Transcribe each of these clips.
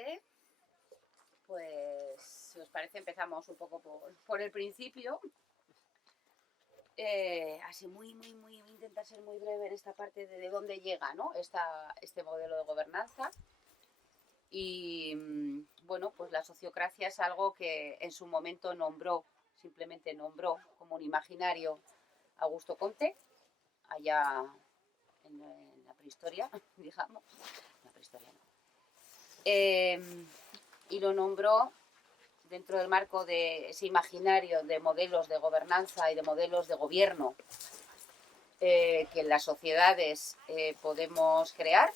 parece, pues si os parece empezamos un poco por el principio. Así voy a intentar ser muy breve en esta parte de dónde llega, ¿no? este modelo de gobernanza. Y bueno, pues la sociocracia es algo que en su momento simplemente nombró como un imaginario Augusto Comte, allá en la prehistoria, digamos. La prehistoria no. Y lo nombró dentro del marco de ese imaginario de modelos de gobernanza y de modelos de gobierno que en las sociedades podemos crear,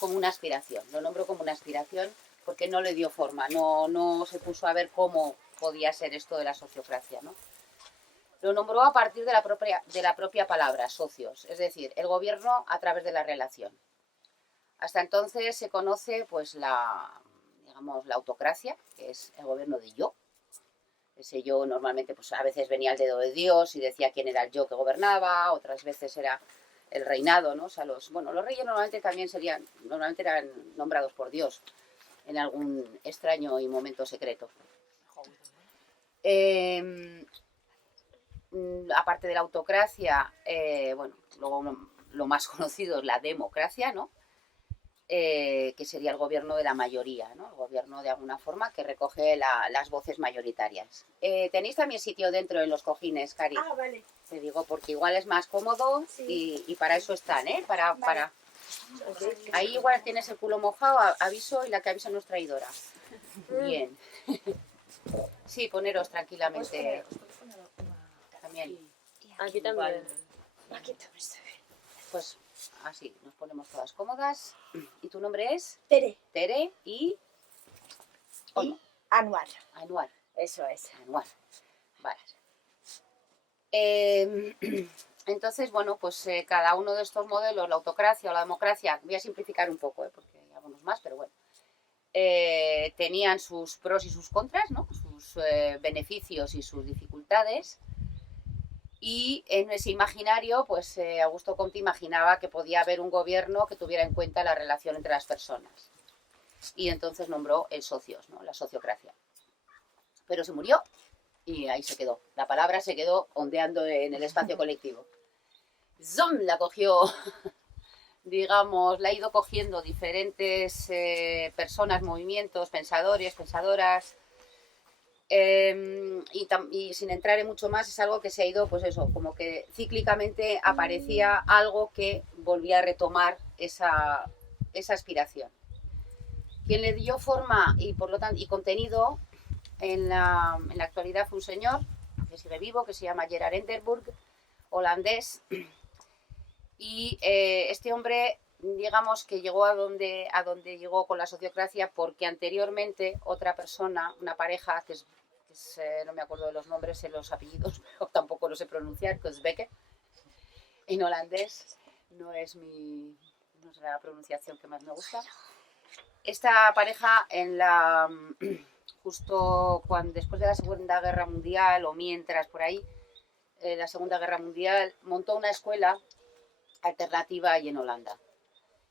como una aspiración. Lo nombró como una aspiración porque no le dio forma, no se puso a ver cómo podía ser esto de la sociocracia, ¿no? Lo nombró a partir de la propia palabra, socios, es decir, el gobierno a través de la relación. Hasta entonces se conoce pues la autocracia, que es el gobierno de yo. Ese yo normalmente pues a veces venía al dedo de Dios y decía quién era el yo que gobernaba, otras veces era el reinado, ¿no? O sea, los reyes normalmente eran nombrados por Dios en algún extraño y momento secreto. Aparte de la autocracia, luego lo más conocido es la democracia, ¿no? Que sería el gobierno de la mayoría, ¿no? El gobierno de alguna forma que recoge las voces mayoritarias. Tenéis también sitio dentro en los cojines, Cari. Ah, vale. Te digo porque igual es más cómodo, sí. y para eso están, ¿eh? Para... Ahí igual tienes el culo mojado, aviso, y la que avisa no es traidora. Bien. Sí, poneros tranquilamente. También. Aquí también. Aquí también se ve. Pues así, nos ponemos todas cómodas. ¿Y tu nombre es? Tere. Tere y... Y Anuar. Anuar. Eso es. Anuar. Vale. Entonces, bueno, pues cada uno de estos modelos, la autocracia o la democracia, voy a simplificar un poco, porque hay algunos más, pero bueno, tenían sus pros y sus contras, ¿no? Sus beneficios y sus dificultades. Y en ese imaginario, pues Augusto Comte imaginaba que podía haber un gobierno que tuviera en cuenta la relación entre las personas. Y entonces nombró el socios, ¿no? La sociocracia. Pero se murió y ahí se quedó. La palabra se quedó ondeando en el espacio colectivo. ¡Zum! La cogió, digamos, la ha ido cogiendo diferentes personas, movimientos, pensadores, pensadoras. Y sin entrar en mucho más, es algo que se ha ido, pues eso, como que cíclicamente aparecía algo que volvía a retomar esa aspiración. Quien le dio forma y por lo tanto y contenido en la actualidad fue un señor que sigue vivo, que se llama Gerard Enderburg, holandés, y este hombre, digamos que llegó a donde llegó con la sociocracia porque anteriormente otra persona, una pareja que es no me acuerdo de los nombres, de los apellidos, o tampoco lo sé pronunciar, que es Becker, en holandés, no es la pronunciación que más me gusta. Esta pareja justo después de la Segunda Guerra Mundial, o mientras por ahí, la Segunda Guerra Mundial, montó una escuela alternativa ahí en Holanda.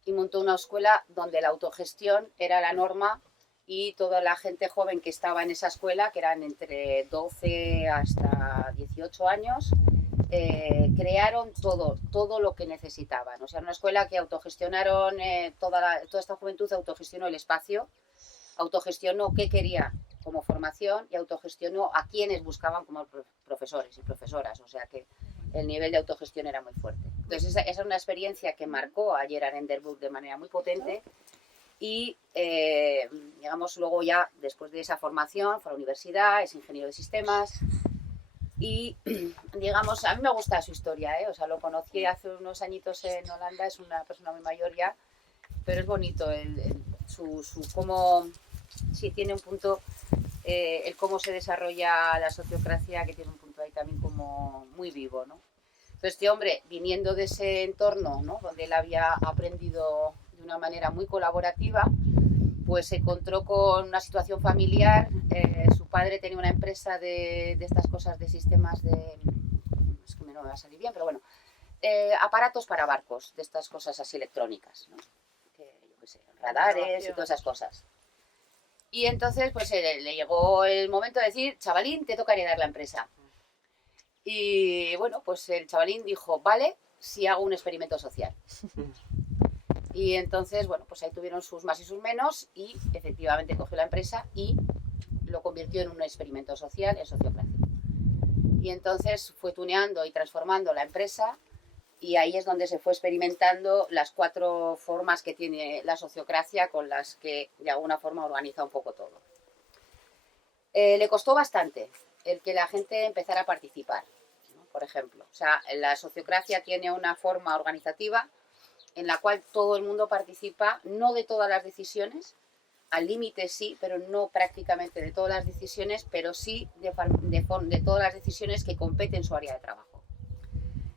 Y montó una escuela donde la autogestión era la norma y toda la gente joven que estaba en esa escuela, que eran entre 12 hasta 18 años, crearon todo lo que necesitaban. O sea, una escuela que autogestionaron, toda esta juventud autogestionó el espacio, autogestionó qué quería como formación y autogestionó a quienes buscaban como profesores y profesoras. O sea que el nivel de autogestión era muy fuerte. Entonces esa es una experiencia que marcó a Gerard Enderburg de manera muy potente y digamos luego ya después de esa formación fue a la universidad, es ingeniero de sistemas y digamos a mí me gusta su historia, o sea, lo conocí hace unos añitos en Holanda, es una persona muy mayor ya, pero es bonito su cómo, sí tiene un punto, el cómo se desarrolla la sociocracia, que tiene un punto ahí también como muy vivo, ¿no? Entonces este hombre, viniendo de ese entorno, ¿no? Donde él había aprendido de una manera muy colaborativa, pues se encontró con una situación familiar. Su padre tenía una empresa de estas cosas de sistemas es que no me va a salir bien, pero bueno, aparatos para barcos, de estas cosas así electrónicas, ¿no? Que yo qué sé, radares y todas esas cosas. Y entonces pues le llegó el momento de decir, chavalín, te toca heredar la empresa. Y bueno, pues el chavalín dijo, vale, si hago un experimento social. Y entonces, bueno, pues ahí tuvieron sus más y sus menos y efectivamente cogió la empresa y lo convirtió en un experimento social en Sociocracia. Y entonces fue tuneando y transformando la empresa y ahí es donde se fue experimentando las 4 formas que tiene la sociocracia con las que de alguna forma organiza un poco todo. Le costó bastante el que la gente empezara a participar, ¿no? Por ejemplo. O sea, la sociocracia tiene una forma organizativa en la cual todo el mundo participa, no de todas las decisiones, al límite sí, pero no prácticamente de todas las decisiones, pero sí de todas las decisiones que competen en su área de trabajo.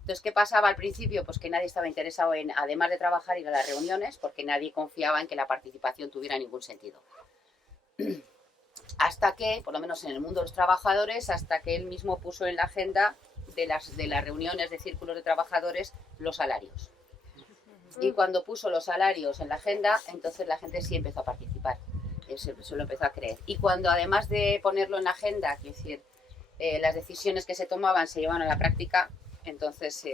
Entonces, ¿qué pasaba al principio? Pues que nadie estaba interesado en, además de trabajar, ir a las reuniones, porque nadie confiaba en que la participación tuviera ningún sentido. Hasta que, por lo menos en el mundo de los trabajadores, hasta que él mismo puso en la agenda de las reuniones de círculos de trabajadores los salarios. Y cuando puso los salarios en la agenda, entonces la gente sí empezó a participar, se lo empezó a creer. Y cuando además de ponerlo en la agenda, quiero decir, las decisiones que se tomaban se llevaban a la práctica, entonces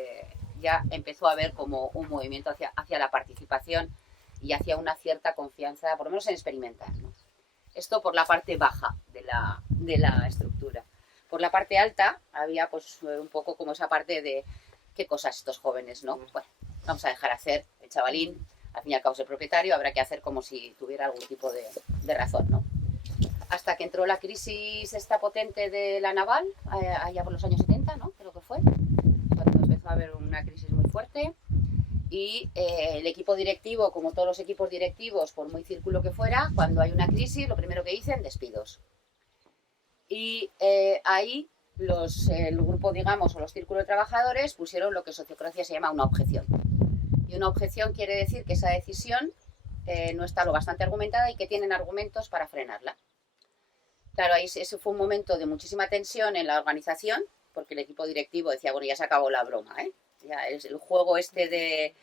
ya empezó a haber como un movimiento hacia la participación y hacia una cierta confianza, por lo menos en experimentar, ¿no? Esto por la parte baja de la estructura. Por la parte alta había pues un poco como esa parte de qué cosas estos jóvenes, ¿no? Bueno, vamos a dejar hacer el chavalín, al fin y al cabo es el propietario, habrá que hacer como si tuviera algún tipo de razón, ¿no? Hasta que entró la crisis esta potente de la naval, allá por los años 70, ¿no? Creo que fue, cuando empezó a haber una crisis muy fuerte y el equipo directivo, como todos los equipos directivos, por muy círculo que fuera, cuando hay una crisis, lo primero que dicen, despidos. Y ahí el grupo, digamos, o los círculos de trabajadores pusieron lo que en sociocracia se llama una objeción. Y una objeción quiere decir que esa decisión no está lo bastante argumentada y que tienen argumentos para frenarla. Claro, ahí ese fue un momento de muchísima tensión en la organización, porque el equipo directivo decía, bueno, ya se acabó la broma, ¿eh? Ya el juego este de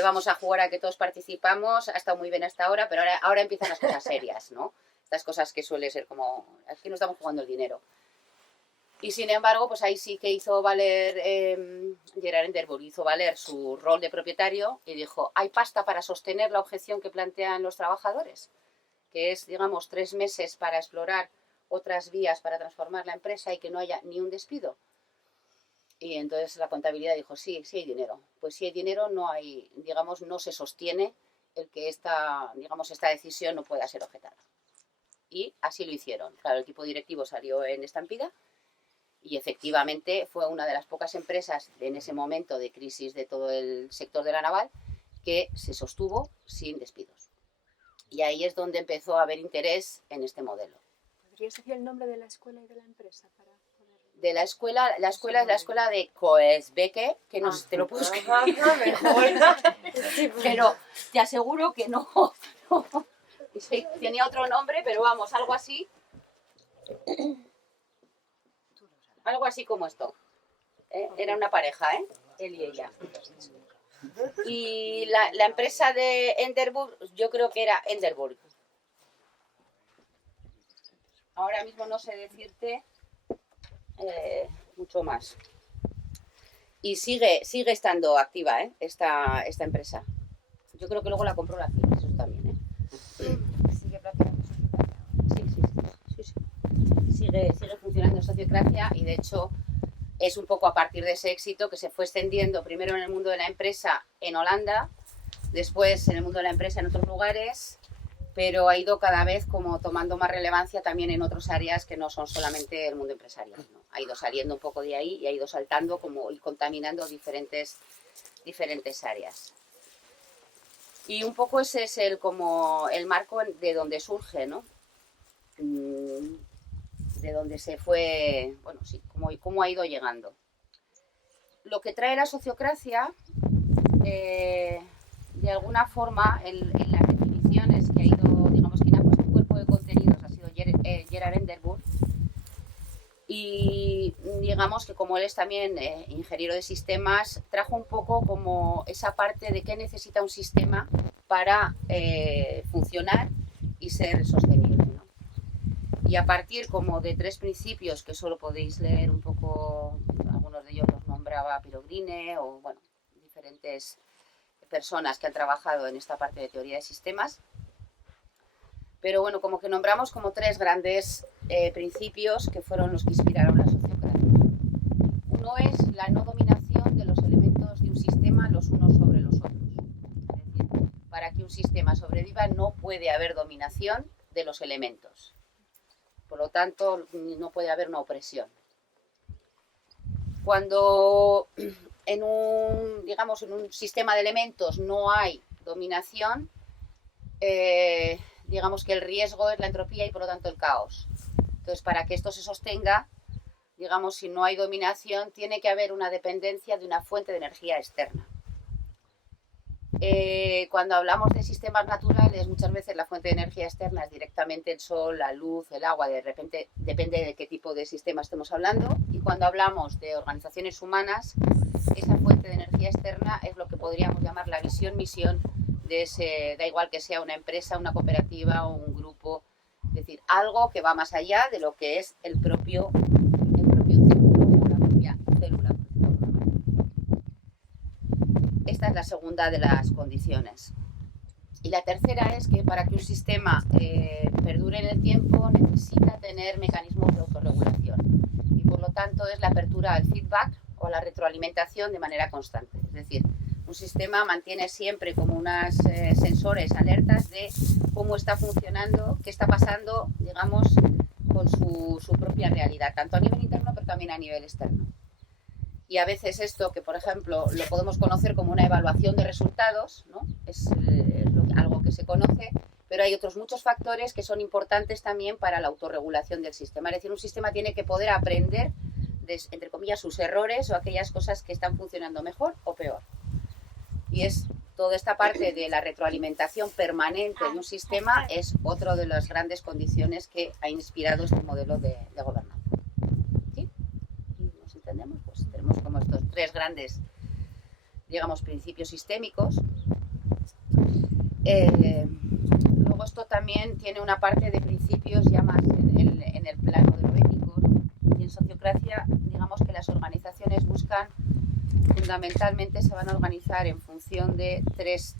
vamos a jugar a que todos participamos ha estado muy bien hasta ahora, pero ahora empiezan las cosas serias, ¿no? Estas cosas que suele ser como, aquí no estamos jugando el dinero. Y sin embargo, pues ahí sí que hizo valer, Gerard Enderburg hizo valer su rol de propietario y dijo, hay pasta para sostener la objeción que plantean los trabajadores, que es, digamos, 3 meses para explorar otras vías para transformar la empresa y que no haya ni un despido. Y entonces la contabilidad dijo, sí, sí hay dinero. Pues si hay dinero, no hay, digamos, no se sostiene el que esta decisión no pueda ser objetada. Y así lo hicieron. Claro, el equipo directivo salió en estampida y efectivamente fue una de las pocas empresas en ese momento de crisis de todo el sector de la naval que se sostuvo sin despidos. Y ahí es donde empezó a haber interés en este modelo. ¿Podrías decir el nombre de la escuela y de la empresa para poder... De la escuela es la escuela de Coesbeke, que no te lo puedo escribir, pero te aseguro que no. Sí, tenía otro nombre, pero vamos, algo así. Algo así como esto. Era una pareja, él y ella. Y la empresa de Enderburg, yo creo que era Enderburg. Ahora mismo no sé decirte mucho más. Y sigue estando activa, esta empresa. Yo creo que luego la compró la Philips, eso también, Sigue prácticamente sí. Sigue funcionando en Sociocracia y de hecho es un poco a partir de ese éxito que se fue extendiendo primero en el mundo de la empresa en Holanda, después en el mundo de la empresa en otros lugares, pero ha ido cada vez como tomando más relevancia también en otras áreas que no son solamente el mundo empresarial, ¿no? Ha ido saliendo un poco de ahí y ha ido saltando como y contaminando diferentes áreas. Y un poco ese es como el marco de donde surge, ¿no? De donde se fue, bueno, sí, cómo ha ido llegando. Lo que trae la sociocracia, de alguna forma, en las definiciones que ha ido, digamos, quien ha puesto un cuerpo de contenidos ha sido Gerard Enderburg, y digamos que como él es también ingeniero de sistemas, trajo un poco como esa parte de qué necesita un sistema para funcionar y ser sostenible, ¿no? Y a partir como de 3 principios que solo podéis leer un poco, algunos de ellos los nombraba Pirogrine o bueno, diferentes personas que han trabajado en esta parte de teoría de sistemas. Pero bueno, como que nombramos como 3 grandes principios que fueron los que inspiraron la sociocracia. Uno es la no dominación de los elementos de un sistema los unos sobre los otros. Es decir, para que un sistema sobreviva no puede haber dominación de los elementos. Por lo tanto, no puede haber una opresión. Cuando en un sistema de elementos no hay dominación, digamos que el riesgo es la entropía y por lo tanto el caos. Entonces, para que esto se sostenga, digamos, si no hay dominación, tiene que haber una dependencia de una fuente de energía externa. Cuando hablamos de sistemas naturales, muchas veces la fuente de energía externa es directamente el sol, la luz, el agua, de repente depende de qué tipo de sistema estemos hablando. Y cuando hablamos de organizaciones humanas, esa fuente de energía externa es lo que podríamos llamar la visión-misión de ese, da igual que sea una empresa, una cooperativa o un grupo, es decir, algo que va más allá de lo que es el propio círculo o la propia célula. Esta es la segunda de las condiciones. Y la tercera es que para que un sistema perdure en el tiempo necesita tener mecanismos de autorregulación y por lo tanto es la apertura al feedback o a la retroalimentación de manera constante. Es decir, un sistema mantiene siempre como unos sensores alertas de cómo está funcionando, qué está pasando, digamos, con su propia realidad, tanto a nivel interno pero también a nivel externo. Y a veces esto, que por ejemplo lo podemos conocer como una evaluación de resultados, ¿no? Es algo que se conoce, pero hay otros muchos factores que son importantes también para la autorregulación del sistema. Es decir, un sistema tiene que poder aprender, entre comillas, sus errores o aquellas cosas que están funcionando mejor o peor. Y es toda esta parte de la retroalimentación permanente de un sistema es otra de las grandes condiciones que ha inspirado este modelo de gobernanza. ¿Sí? ¿Nos entendemos? Pues tenemos como estos 3 grandes, digamos, principios sistémicos. Luego esto también tiene una parte de principios ya más en el plano de lo ético, ¿no? Y en sociocracia, digamos que las organizaciones buscan, fundamentalmente se van a organizar en función de 3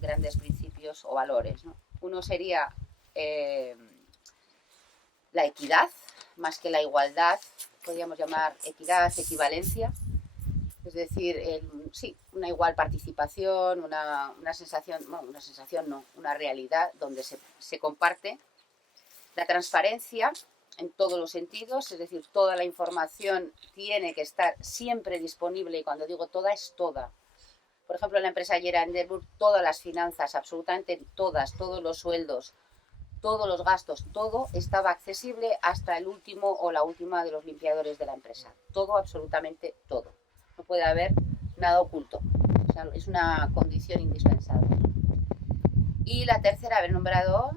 grandes principios o valores, ¿no? Uno sería la equidad, más que la igualdad, podríamos llamar equidad, equivalencia. Es decir, una igual participación, una sensación, bueno, una sensación no, una realidad donde se comparte. La transparencia en todos los sentidos, es decir, toda la información tiene que estar siempre disponible y cuando digo toda es toda. Por ejemplo, en la empresa Yera Enderburg, todas las finanzas, absolutamente todas, todos los sueldos, todos los gastos, todo estaba accesible hasta el último o la última de los limpiadores de la empresa. Todo, absolutamente todo. No puede haber nada oculto. O sea, es una condición indispensable. Y la tercera, haber nombrado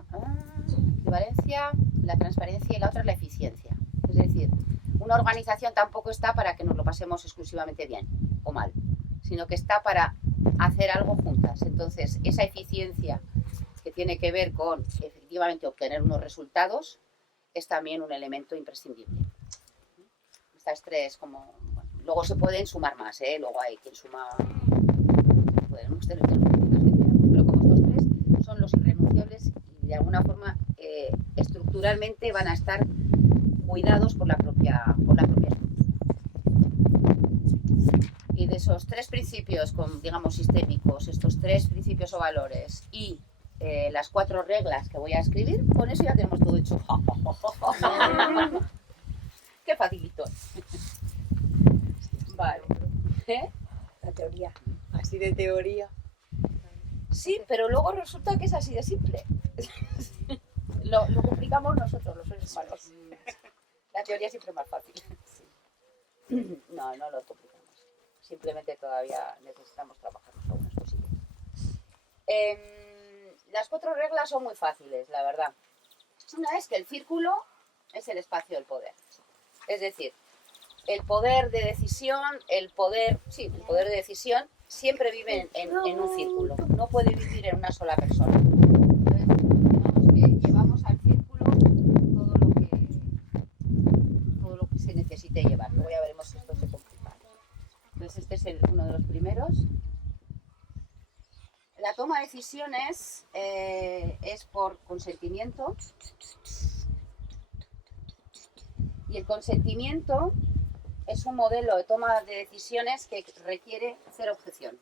equivalencia, la transparencia y la otra es la eficiencia. Es decir, una organización tampoco está para que nos lo pasemos exclusivamente bien o mal, sino que está para hacer algo juntas. Entonces, esa eficiencia que tiene que ver con efectivamente obtener unos resultados es también un elemento imprescindible. Estas 3 como... Bueno, luego se pueden sumar más, luego hay quien suma... Podemos tener todos los principios que queramos, pero como estos 3 son los irrenunciables y de alguna forma estructuralmente van a estar cuidados por la propia estructura. Y de esos 3 principios, digamos, sistémicos, estos 3 principios o valores y las 4 reglas que voy a escribir, con eso ya tenemos todo hecho. ¡Qué facilito! Vale. La teoría. Así de teoría. Sí, pero luego resulta que es así de simple. Lo complicamos nosotros, los seres humanos. La teoría siempre es más fácil. No lo complicamos. Simplemente todavía necesitamos trabajar algunas cosillas. Las 4 reglas son muy fáciles, la verdad. Una es que el círculo es el espacio del poder. Es decir, el poder de decisión, el poder de decisión siempre vive en un círculo, no puede vivir en una sola persona. Entonces, digamos que llevamos al círculo todo lo que se necesite llevar. Luego ya veremos si esto se complica. Entonces este es uno de los primeros. La toma de decisiones es por consentimiento. Y el consentimiento es un modelo de toma de decisiones que requiere cero objeción.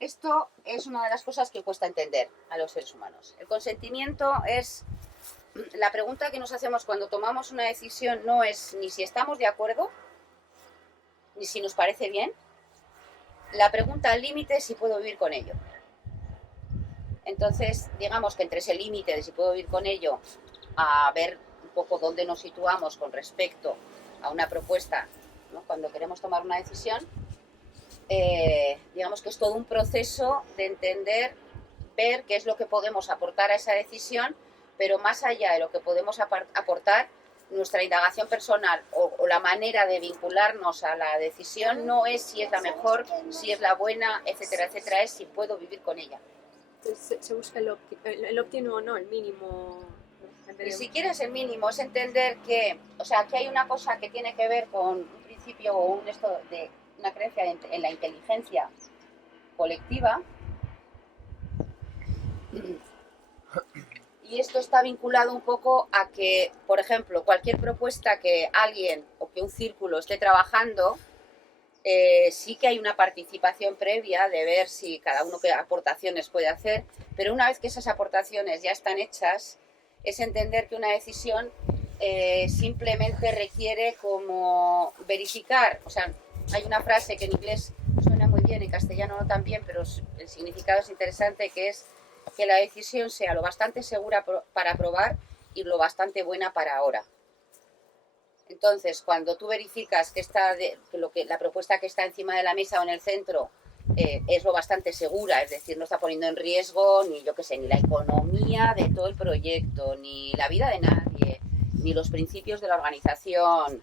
Esto es una de las cosas que cuesta entender a los seres humanos. El consentimiento es la pregunta que nos hacemos cuando tomamos una decisión, no es ni si estamos de acuerdo, ni si nos parece bien. La pregunta al límite es si puedo vivir con ello. Entonces, digamos que entre ese límite de si puedo vivir con ello, a ver un poco dónde nos situamos con respecto a una propuesta, ¿no? Cuando queremos tomar una decisión, digamos que es todo un proceso de entender, ver qué es lo que podemos aportar a esa decisión, pero más allá de lo que podemos aportar, nuestra indagación personal o la manera de vincularnos a la decisión no es si es la mejor, si es la buena, etcétera, etcétera, es si puedo vivir con ella. Entonces se busca el óptimo, no, el mínimo. Ni siquiera es el mínimo, es entender que, o sea, que hay una cosa que tiene que ver con un principio o una creencia en la inteligencia colectiva. Y esto está vinculado un poco a que, por ejemplo, cualquier propuesta que alguien o que un círculo esté trabajando, sí que hay una participación previa de ver si cada uno qué aportaciones puede hacer, pero una vez que esas aportaciones ya están hechas, es entender que una decisión simplemente requiere como verificar, o sea, hay una frase que en inglés suena muy bien, en castellano no tan bien, pero el significado es interesante, que es que la decisión sea lo bastante segura para probar y lo bastante buena para ahora. Entonces, cuando tú verificas que la propuesta que está encima de la mesa o en el centro es lo bastante segura, es decir, no está poniendo en riesgo ni, yo qué sé, ni la economía de todo el proyecto, ni la vida de nadie, ni los principios de la organización.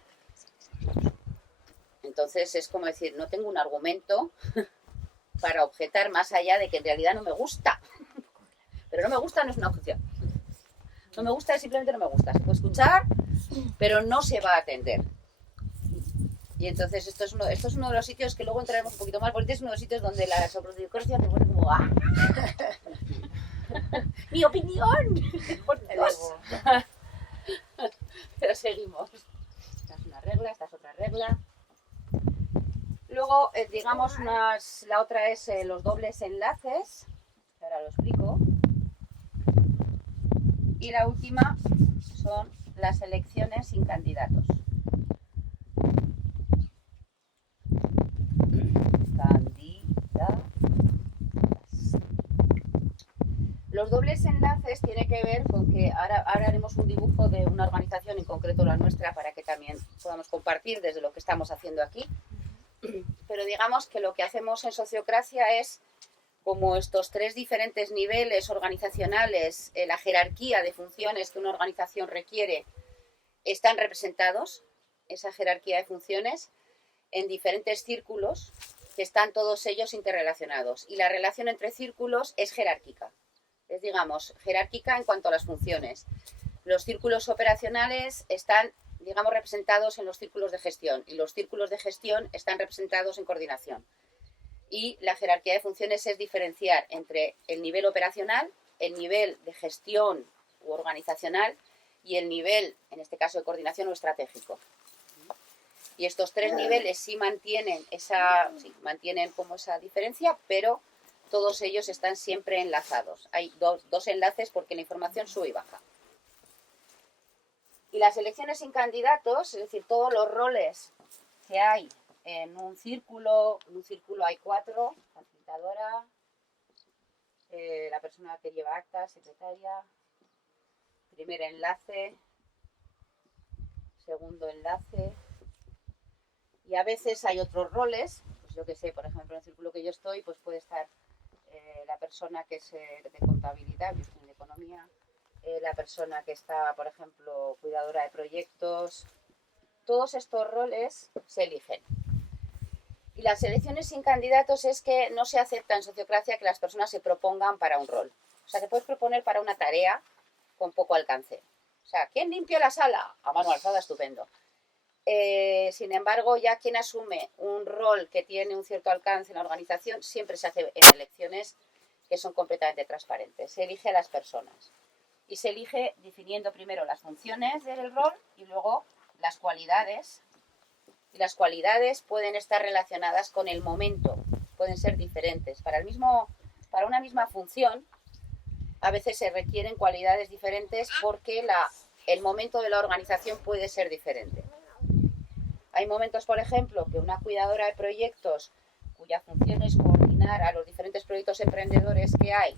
Entonces es como decir, no tengo un argumento para objetar más allá de que en realidad no me gusta. Pero no me gusta no es una objeción. No me gusta es simplemente no me gusta. Se puede escuchar, pero no se va a atender. Y entonces esto es uno de los sitios que luego entraremos un poquito más, porque es uno de los sitios donde la sobrecordia te pone como ¡ah! ¡Mi opinión! Por Dios. Pero seguimos. Esta es una regla, esta es otra regla. Luego, digamos, la otra es los dobles enlaces, que ahora lo explico. Y la última son las elecciones sin candidatos. Los dobles enlaces tiene que ver con que ahora haremos un dibujo de una organización, en concreto la nuestra, para que también podamos compartir desde lo que estamos haciendo aquí. Pero digamos que lo que hacemos en Sociocracia es, como estos tres diferentes niveles organizacionales, la jerarquía de funciones que una organización requiere, están representados, esa jerarquía de funciones, en diferentes círculos que están todos ellos interrelacionados. Y la relación entre círculos es jerárquica. Es, digamos, jerárquica en cuanto a las funciones. Los círculos operacionales están, digamos, representados en los círculos de gestión y los círculos de gestión están representados en coordinación. Y la jerarquía de funciones es diferenciar entre el nivel operacional, el nivel de gestión u organizacional y el nivel, en este caso, de coordinación o estratégico. Y estos tres niveles sí mantienen como esa diferencia, pero todos ellos están siempre enlazados. Hay dos enlaces porque la información sube y baja. Y las elecciones sin candidatos, es decir, todos los roles que hay en un círculo hay 4, facilitadora, la persona que lleva actas, secretaria, primer enlace, segundo enlace, y a veces hay otros roles, pues yo que sé, por ejemplo, en el círculo que yo estoy, pues puede estar la persona que es de contabilidad, yo estoy de economía, la persona que está, por ejemplo, cuidadora de proyectos. Todos estos roles se eligen. Y las elecciones sin candidatos es que no se acepta en Sociocracia que las personas se propongan para un rol. O sea, te puedes proponer para una tarea con poco alcance. O sea, ¿quién limpia la sala? A mano alzada, estupendo. Sin embargo, ya quien asume un rol que tiene un cierto alcance en la organización, siempre se hace en elecciones que son completamente transparentes. Se elige a las personas. Y se elige definiendo primero las funciones del rol y luego las cualidades. Y las cualidades pueden estar relacionadas con el momento, pueden ser diferentes. Para una misma función, a veces se requieren cualidades diferentes porque el momento de la organización puede ser diferente. Hay momentos, por ejemplo, que una cuidadora de proyectos, cuya función es coordinar a los diferentes proyectos emprendedores que hay,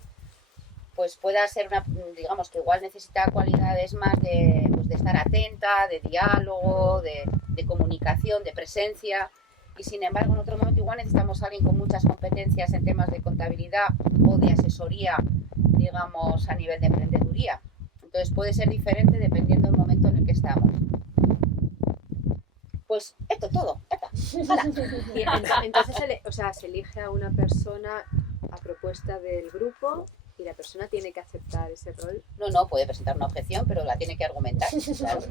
pues pueda ser digamos que igual necesita cualidades más de estar atenta, de diálogo, de comunicación, de presencia, y sin embargo en otro momento igual necesitamos a alguien con muchas competencias en temas de contabilidad o de asesoría, digamos, a nivel de emprendeduría. Entonces puede ser diferente dependiendo del momento en el que estamos. Pues esto todo. Y entonces, se elige a una persona a propuesta del grupo y la persona tiene que aceptar ese rol. No, puede presentar una objeción, pero la tiene que argumentar. Claro.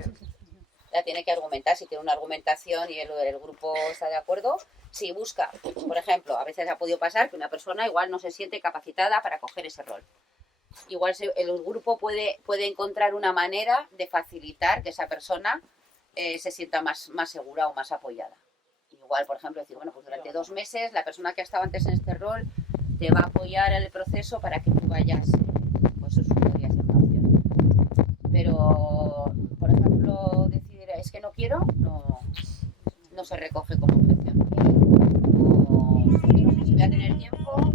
La tiene que argumentar, si tiene una argumentación y el grupo está de acuerdo. Si busca, por ejemplo, a veces ha podido pasar que una persona igual no se siente capacitada para coger ese rol. Igual el grupo puede encontrar una manera de facilitar que esa persona se sienta más segura o más apoyada. Igual, por ejemplo, decir, bueno, pues durante 2 meses la persona que ha estado antes en este rol te va a apoyar en el proceso para que tú vayas, pues eso podría ser una opción. Pero, por ejemplo, decir, es que no quiero, no se recoge como objeción. O no sé si voy a tener tiempo,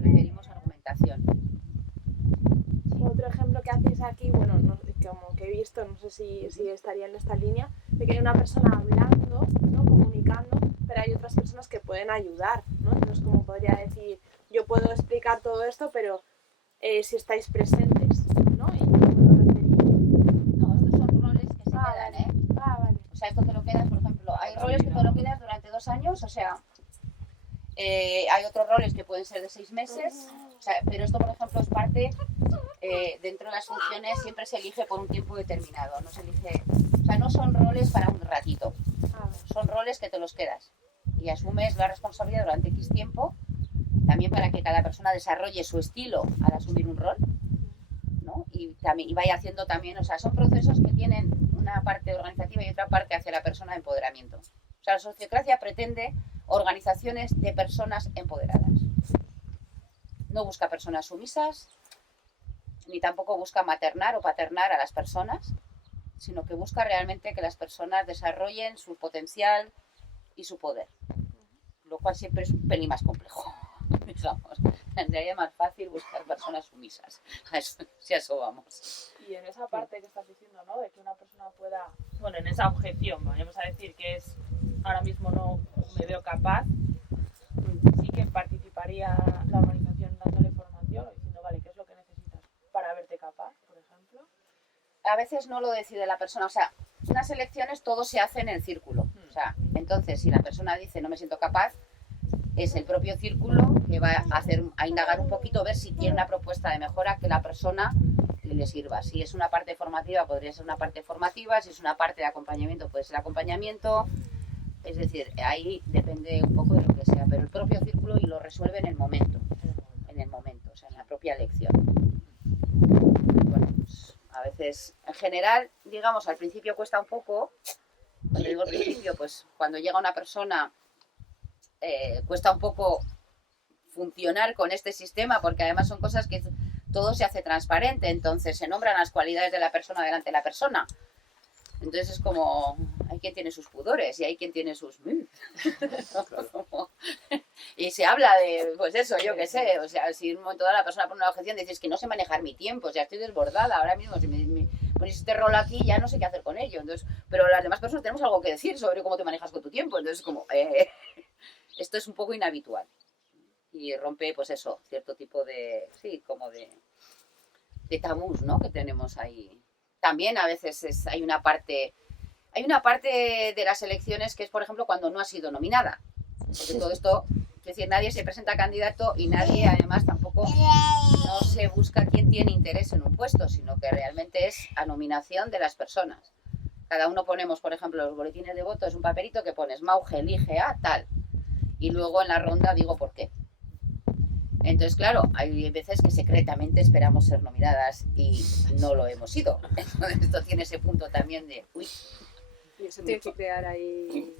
requerimos argumentación. Otro ejemplo que hacéis aquí, bueno, como que he visto, no sé si estaría en esta línea, de que hay una persona hablando, ¿no? Comunicando, pero hay otras personas que pueden ayudar, ¿no? Entonces, como podría decir, yo puedo explicar todo esto, pero si estáis presentes, ¿no? Y yo puedo referir. No, estos son roles que se quedan, ¿eh? Vale. O sea, esto te lo quedas, por ejemplo, hay roles que te lo quedas durante 2 años, o sea, hay otros roles que pueden ser de 6 meses, o sea, pero esto, por ejemplo, es parte, dentro de las funciones siempre se elige por un tiempo determinado, no se elige, o sea, no son roles para un ratito, son roles que te los quedas y asumes la responsabilidad durante X tiempo, también para que cada persona desarrolle su estilo al asumir un rol, ¿no? Y vaya haciendo también, o sea, son procesos que tienen una parte organizativa y otra parte hacia la persona de empoderamiento. O sea, la sociocracia pretende organizaciones de personas empoderadas. No busca personas sumisas, ni tampoco busca maternar o paternar a las personas, sino que busca realmente que las personas desarrollen su potencial y su poder, lo cual siempre es un pelín más complejo, digamos. Sería más fácil buscar personas sumisas, si a eso vamos. Y en esa parte que estás diciendo, ¿no? De que una persona pueda, bueno, en esa objeción, vamos a decir que es, ahora mismo no me veo capaz, sí que participaría la organización dándole formación, diciendo, vale, ¿qué es lo que necesitas para verte capaz, por ejemplo? A veces no lo decide la persona, o sea, unas elecciones todo se hace en el círculo, o sea, entonces si la persona dice no me siento capaz, es el propio círculo que va a indagar un poquito, ver si tiene una propuesta de mejora que la persona le sirva. Si es una parte formativa, podría ser una parte formativa, si es una parte de acompañamiento, puede ser acompañamiento. Es decir, ahí depende un poco de lo que sea, pero el propio círculo y lo resuelve en el momento, o sea, en la propia elección. Bueno, pues a veces, en general, digamos, al principio cuesta un poco, cuando digo al principio, pues cuando llega una persona cuesta un poco funcionar con este sistema, porque además son cosas que todo se hace transparente, entonces se nombran las cualidades de la persona delante de la persona. Entonces es como, hay quien tiene sus pudores y hay quien tiene sus... y se habla de, pues eso, yo qué sé, o sea, si un momento dado la persona pone una objeción, dices que no sé manejar mi tiempo, o sea, estoy desbordada ahora mismo, si me pones este rol aquí ya no sé qué hacer con ello, entonces, pero las demás personas tenemos algo que decir sobre cómo te manejas con tu tiempo, entonces como, esto es un poco inhabitual y rompe, pues eso, cierto tipo de, sí, como de tabús, ¿no?, que tenemos ahí. También a veces hay una parte de las elecciones que es, por ejemplo, cuando no has sido nominada. Porque todo esto, es decir, nadie se presenta candidato y nadie además tampoco no se busca quién tiene interés en un puesto, sino que realmente es a nominación de las personas. Cada uno ponemos, por ejemplo, los boletines de voto, es un papelito que pones Mauge elige a tal. Y luego en la ronda digo por qué. Entonces, claro, hay veces que secretamente esperamos ser nominadas y no lo hemos sido. Entonces, esto tiene ese punto también de, uy. Y eso tiene que crear ahí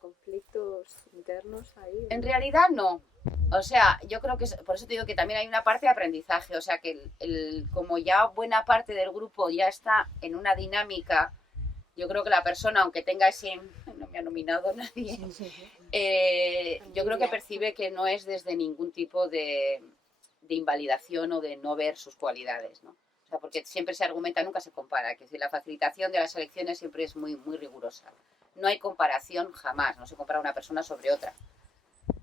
conflictos internos ahí, ¿no? En realidad no. O sea, yo creo que, por eso te digo que también hay una parte de aprendizaje. O sea, que como ya buena parte del grupo ya está en una dinámica, yo creo que la persona, aunque tenga ese, no me ha nominado nadie, yo creo que percibe que no es desde ningún tipo de invalidación o de no ver sus cualidades, ¿no? O sea, porque siempre se argumenta, nunca se compara. Que decir, la facilitación de las elecciones siempre es muy, muy rigurosa. No hay comparación jamás, no se compara una persona sobre otra,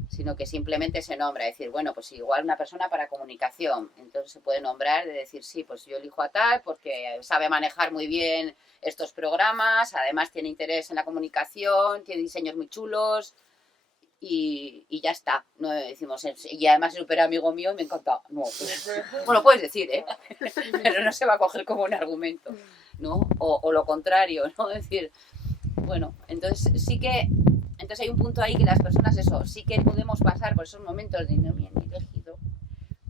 sino que simplemente se nombra. Es decir, bueno, pues igual una persona para comunicación, entonces se puede nombrar de decir, sí, pues yo elijo a tal porque sabe manejar muy bien estos programas, además tiene interés en la comunicación, tiene diseños muy chulos y ya está. No decimos, y además es súper amigo mío y me encanta. No, pues, bueno, puedes decir, ¿eh? Pero no se va a coger como un argumento, ¿no? O lo contrario, ¿no? Es decir, bueno, entonces sí que... Entonces hay un punto ahí que las personas, eso, sí que podemos pasar por esos momentos de no me han elegido,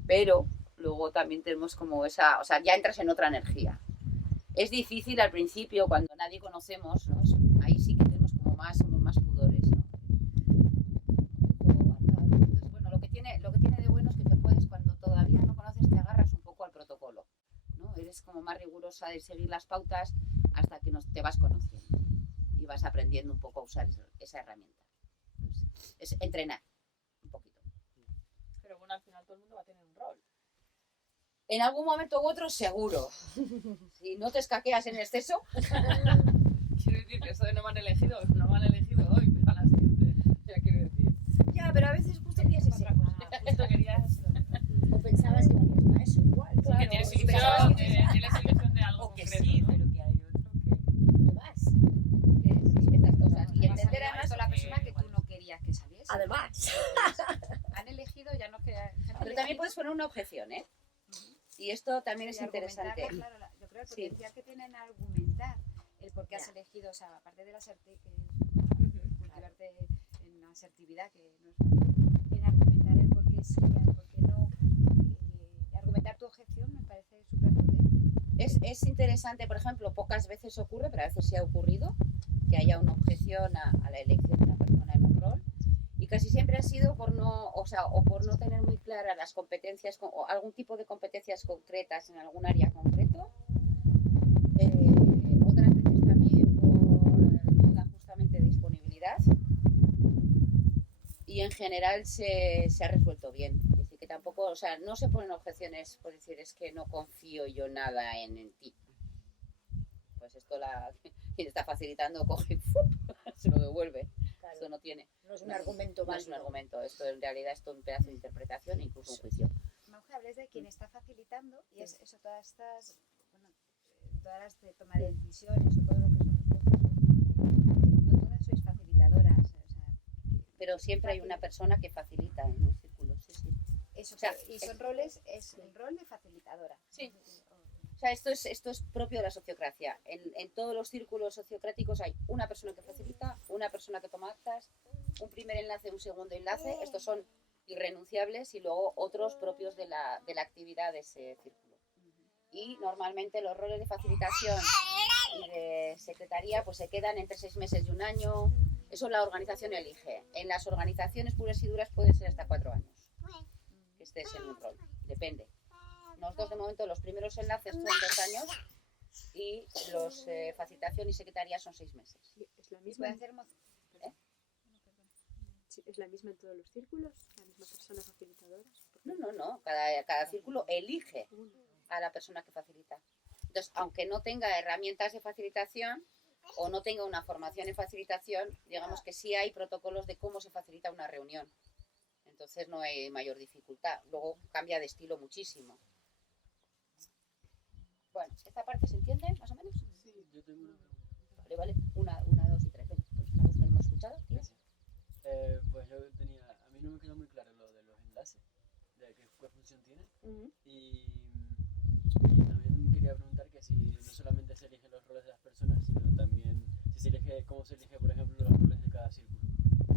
pero luego también tenemos como esa, o sea, ya entras en otra energía. Es difícil al principio cuando nadie conocemos, ¿no? Ahí sí que tenemos como somos más pudores, ¿no? Entonces, bueno, lo que tiene de bueno es que te puedes, cuando todavía no conoces, te agarras un poco al protocolo, ¿no? Eres como más rigurosa de seguir las pautas hasta que te vas conociendo. Y vas aprendiendo un poco a usar esa herramienta. Pues es entrenar un poquito. Pero bueno, al final todo el mundo va a tener un rol. En algún momento u otro, seguro. Si no te escaqueas en exceso. Quiero decir que eso de no me han elegido hoy, pero a la siguiente. Ya quiero decir. Ya, pero a veces justo querías ese. Justo querías. O pensabas que valías para eso igual. Claro, que tienes sí, ilusión, tienes ilusión de algo O que concreto, sí, ¿no? pero que hay otro que no vas. Estas cosas. Y Además, entender además Esto la persona que tú no querías que saliese. Además. Han elegido, ya no que... Pero también puedes poner una objeción, ¿eh? Y esto también es Y interesante. argumentarlo, claro, yo creo el Sí. potencial que tienen a argumentar el por qué has Ya. elegido, o sea, aparte de la cultivarte en la asertividad, que no es fácil, en argumentar el por qué sí, el por qué no, argumentar tu objeción me parece súper potente. Es interesante, por ejemplo, pocas veces ocurre, pero a veces sí ha ocurrido que haya una objeción a la elección de una persona en un rol. Y casi siempre ha sido por no tener muy claras las competencias o algún tipo de competencias concretas en algún área concreto. Otras veces también por duda justamente de disponibilidad. Y en general se ha resuelto bien. Es decir, que tampoco, o sea, no se ponen objeciones por decir es que no confío yo nada en ti. Pues esto quien está facilitando coge y se lo devuelve. Claro, Esto no tiene. no es un argumento No es un válido. argumento, esto en realidad es todo un pedazo de interpretación e incluso un juicio. Mauge, hables de quien está facilitando y es eso, todas estas, bueno, todas las de toma de decisiones o todo lo que son los procesos, no todas sois facilitadoras, o sea, Pero siempre hay una persona que facilita en los círculos, sí, sí. eso, O sea, y son roles, es el rol de facilitadora. Sí. O sea, esto es propio de la sociocracia. En todos los círculos sociocráticos hay una persona que facilita, una persona que toma actas, un primer enlace, un segundo enlace. Estos son irrenunciables y luego otros propios de la actividad de ese círculo. Y normalmente los roles de facilitación y de secretaría pues se quedan entre 6 meses y 1 año. Eso la organización elige. En las organizaciones puras y duras puede ser hasta 4 años que estés en un rol. Depende. Nosotros de momento los primeros enlaces son 2 años y los facilitación y secretaría son 6 meses. ¿Es la Y misma, puede hacer ¿Es la misma en todos los círculos? ¿La misma persona facilitadora? No. Cada círculo elige a la persona que facilita. Entonces, aunque no tenga herramientas de facilitación o no tenga una formación en facilitación, digamos que sí hay protocolos de cómo se facilita una reunión. Entonces no hay mayor dificultad. Luego cambia de estilo muchísimo. Bueno, ¿esta parte se entiende más o menos? Sí, yo tengo una pregunta. Vale. 1, 2 y 3. Venga, pues esta vez lo hemos escuchado. ¿Tienes? Y también quería preguntar que si no solamente se eligen los roles de las personas, sino también si se elige, cómo se elige, por ejemplo, los roles de cada círculo.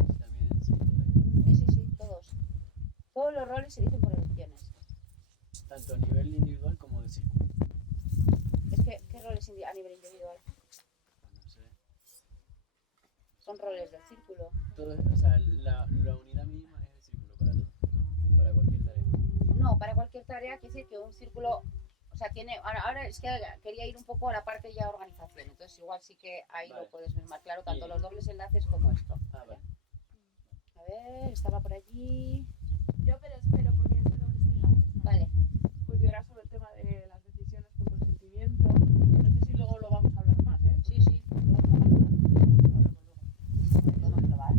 Si también se elige Sí, todos. Todos los roles se dicen por elecciones. tanto a nivel individual como de círculo. Es que, ¿qué roles a nivel individual? Pues no sé. Son roles del círculo. Todo, o sea, la unidad mínima es el círculo para todo, para cualquier tarea. No, para cualquier tarea quiere decir que un círculo, o sea, tiene, ahora es que quería ir un poco a la parte ya organización, entonces igual sí que ahí Vale. lo puedes ver más claro, tanto Y- los dobles enlaces como esto. Ah, vale. A ver, estaba por allí. Yo pero espero porque es de dobles enlaces. Vale. Pues yo era sobre el tema de las decisiones por consentimiento. No sé si luego lo vamos a hablar más, ¿eh? Sí, sí, ¿Lo vamos a hablar más? Lo hablamos luego. podemos probar.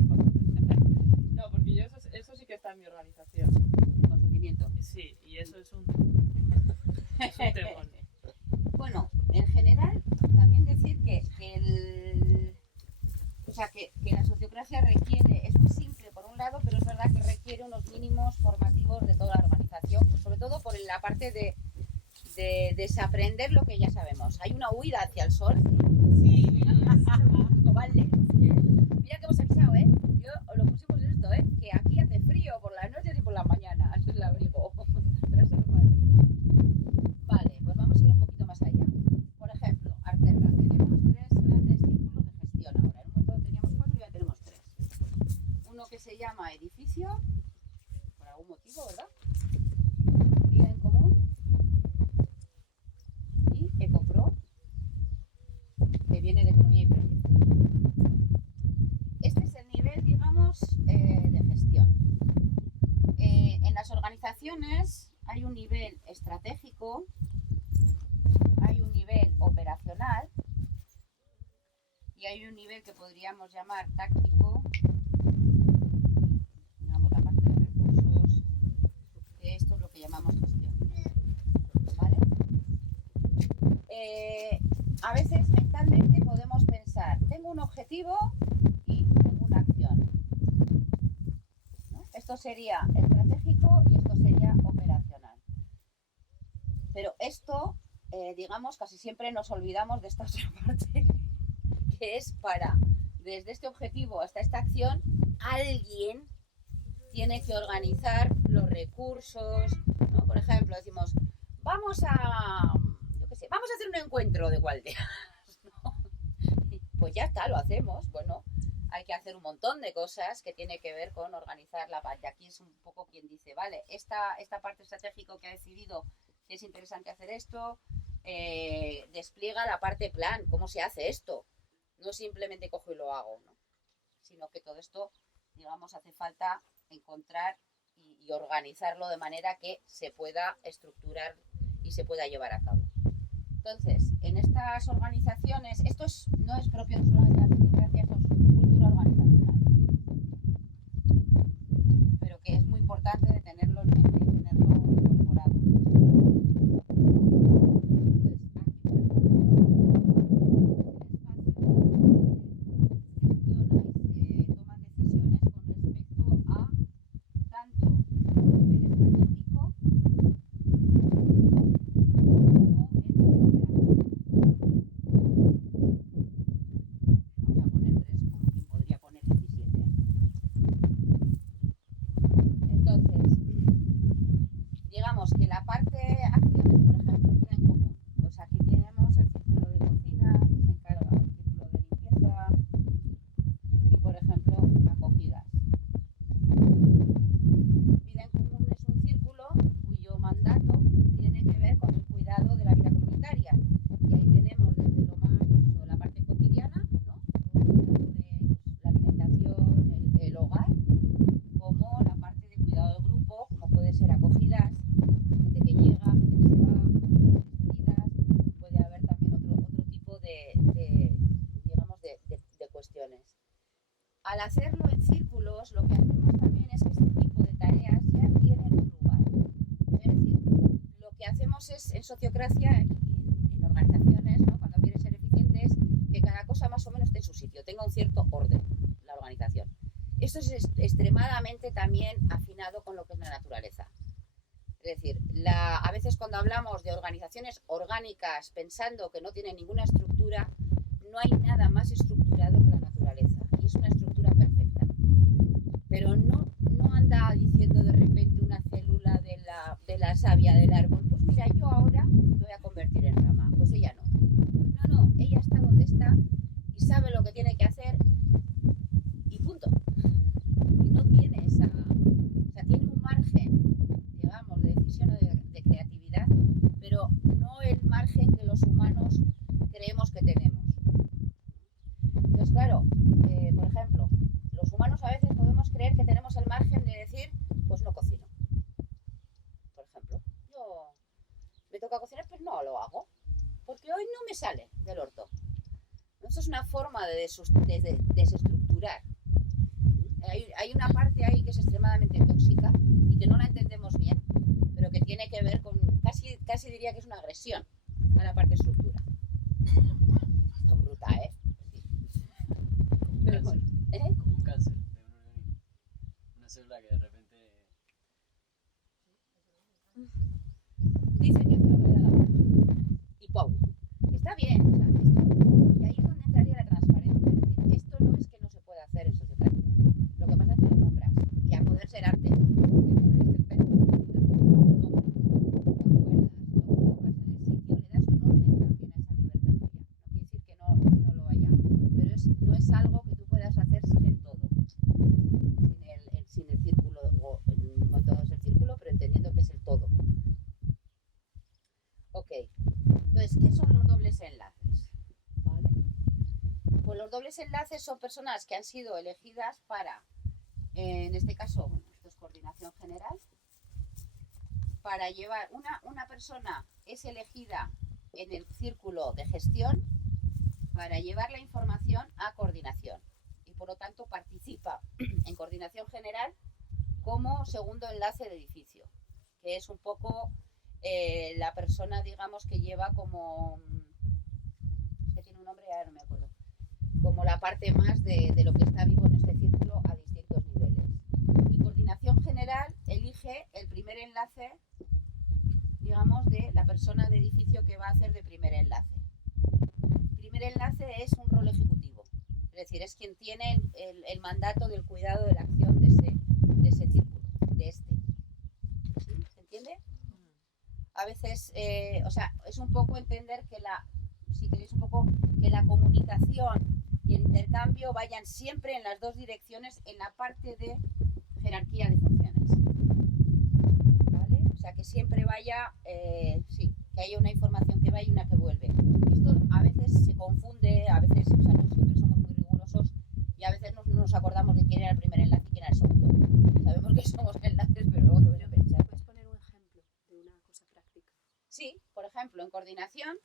No, porque yo eso sí que está en mi organización. El consentimiento. Sí, y eso es un temón. Bueno, en general, también decir que la sociocracia requiere, es muy simple por un lado, pero es verdad que requiere unos mínimos formativos de toda la organización, pues sobre todo por la parte de desaprender lo que ya sabemos. Hay una huida hacia el sol. Sí, vale. Mira que hemos avisado, ¿eh? Yo os lo pusimos esto, ¿eh? Que aquí hace frío por las noches y por las mañanas. El abrigo. Traerse ropa de abrigo. Vale, pues vamos a ir un poquito más allá. Por ejemplo, Arterra, tenemos 3 grandes círculos de gestión ahora. En un momento teníamos 4 y ya tenemos 3. Uno que se llama edificio, por algún motivo, ¿verdad? Vida en común. Y Ecopro, que viene de economía y proyectos. Este es el nivel, digamos, de gestión. En las organizaciones hay un nivel estratégico, hay un nivel operacional y hay un nivel que podríamos llamar táctico, digamos la parte de recursos, que esto es lo que llamamos gestión. ¿Vale? A veces mentalmente podemos pensar, tengo un objetivo y tengo una acción, ¿no? Esto sería estratégico y esto sería operacional. Pero esto, digamos, casi siempre nos olvidamos de esta otra parte, que es desde este objetivo hasta esta acción, alguien tiene que organizar los recursos, ¿no? Por ejemplo, decimos, vamos a hacer un encuentro de guardias, ¿no? Pues ya está, lo hacemos. Bueno, hay que hacer un montón de cosas que tiene que ver con organizar la parte. Aquí es un poco quien dice, vale, esta parte estratégica que ha decidido que es interesante hacer esto, despliega la parte plan, cómo se hace esto. No simplemente cojo y lo hago, ¿no? Sino que todo esto, digamos, hace falta encontrar y organizarlo de manera que se pueda estructurar y se pueda llevar a cabo. Entonces, en estas organizaciones, no es propio solamente de las sociocracias, esto es cultura organizacional, pero que es muy importante de tenerlo en mente y tenerlo incorporado. Entonces, aquí, por ejemplo, este es el espacio donde se gestiona y se toman decisiones con respecto a tanto el nivel estratégico como el nivel operacional. Vamos a poner 3 como quien podría poner 17. Entonces, digamos que la parte acciones, por ejemplo, vida en común. Pues aquí tenemos el círculo de cocina, que se encarga del círculo de limpieza y, por ejemplo, acogidas. Vida en común es un círculo cuyo mandato tiene que ver con el cuidado de la vida comunitaria. Y ahí tenemos desde lo más, la parte cotidiana, ¿no? El cuidado de la alimentación, el hogar, como la parte de cuidado del grupo, como puede ser acogidas, gente que llega, gente que se va, acogidas despedidas, puede haber también otro tipo digamos, de cuestiones. Al hacerlo en círculos, lo que hacemos también es que este tipo de tareas ya tienen un lugar. Es decir, lo que hacemos es en sociocracia y en organizaciones, ¿no? Cuando quieren ser eficientes, que cada cosa más o menos esté en su sitio, tenga un cierto orden, la organización. Esto es extremadamente también afinado con lo que es la naturaleza. Es Es decir, a veces cuando hablamos de organizaciones orgánicas pensando que no tienen ninguna estructura, no hay nada más estructurado que la naturaleza. Y es una estructura perfecta. Pero no anda diciendo de repente una célula de la savia del árbol, pues mira, yo ahora me voy a convertir en rama. Pues ella no. No, ella está donde está y sabe lo que tiene que hacer y punto. Y no tiene esa... O sea, tiene un margen, digamos, de decisión o de creatividad, pero no el margen que los humanos creemos que tenemos. Entonces, claro, por ejemplo, los humanos a veces podemos creer que tenemos el margen de decir, pues no cocino. Por ejemplo, yo me toca cocinar, pues no lo hago, porque hoy no me sale del orto. Eso es una forma de desestructurar. Hay una parte ahí que es extremadamente tóxica y que no la entendemos bien, pero que tiene que ver con, casi diría que es una agresión a la parte estructura. Esto es bruta, ¿eh? Pero bueno, Como un cáncer de un organismo. Una célula que de repente... dice que hace lo que le da la gana. Y ¡pau! Está bien, o sea, esto, y ahí es donde entraría la transparencia. Es decir, esto no es que no se pueda hacer en sociopráctica. Lo que pasa es que lo nombras. Y a poder ser arte, lo nombras, lo acuerdas, lo colocas en el sitio, le das un orden también a esa libertad tuya. No quiere decir que no lo haya, pero no es algo que tú puedas hacer sin el todo, sin el círculo, o no todo es el círculo, pero entendiendo que es el todo. Ok, entonces, ¿qué son los dobles enlaces? ¿Vale? Pues los dobles enlaces son personas que han sido elegidas para, en este caso, bueno, esto es coordinación general, para llevar, una persona es elegida en el círculo de gestión para llevar la información a coordinación y por lo tanto participa en coordinación general como segundo enlace de edificio, que es un poco la persona, digamos, que lleva como, es que tiene un nombre, ahora no me acuerdo, como la parte más de lo que está vivo en este círculo a distintos niveles. Y coordinación general elige el primer enlace, digamos, de la persona de edificio que va a hacer de primer enlace. Primer enlace es un rol ejecutivo, es decir, es quien tiene el mandato del cuidado de la acción de ese círculo, de este. ¿Sí? ¿Se entiende? A veces, o sea, es un poco entender que si queréis un poco, que la comunicación y el intercambio vayan siempre en las dos direcciones en la parte de jerarquía de funciones. ¿Vale? O sea, que siempre vaya, sí, que haya una información que va y una que vuelve. Esto a veces se confunde, a veces, o sea, no siempre somos muy rigurosos y a veces no nos acordamos de quién era el primer enlace y quién era el segundo. Sabemos que somos enlaces, pero luego te voy a pensar. ¿Puedes poner un ejemplo de una cosa práctica? Sí, por ejemplo, en coordinación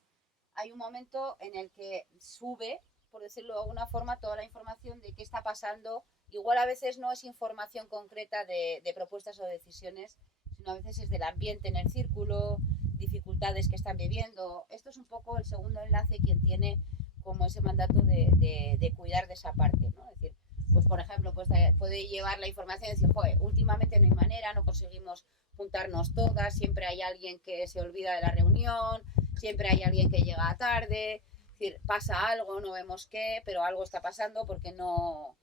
hay un momento en el que sube, por decirlo de alguna forma, toda la información de qué está pasando. Igual a veces no es información concreta de propuestas o decisiones, sino a veces es del ambiente en el círculo, dificultades que están viviendo. Esto es un poco el segundo enlace quien tiene como ese mandato de cuidar de esa parte, ¿no? Es decir, pues por ejemplo, pues puede llevar la información y decir, joder, últimamente no hay manera, no conseguimos juntarnos todas, siempre hay alguien que se olvida de la reunión, siempre hay alguien que llega tarde, es decir, pasa algo, no vemos qué, pero algo está pasando porque no...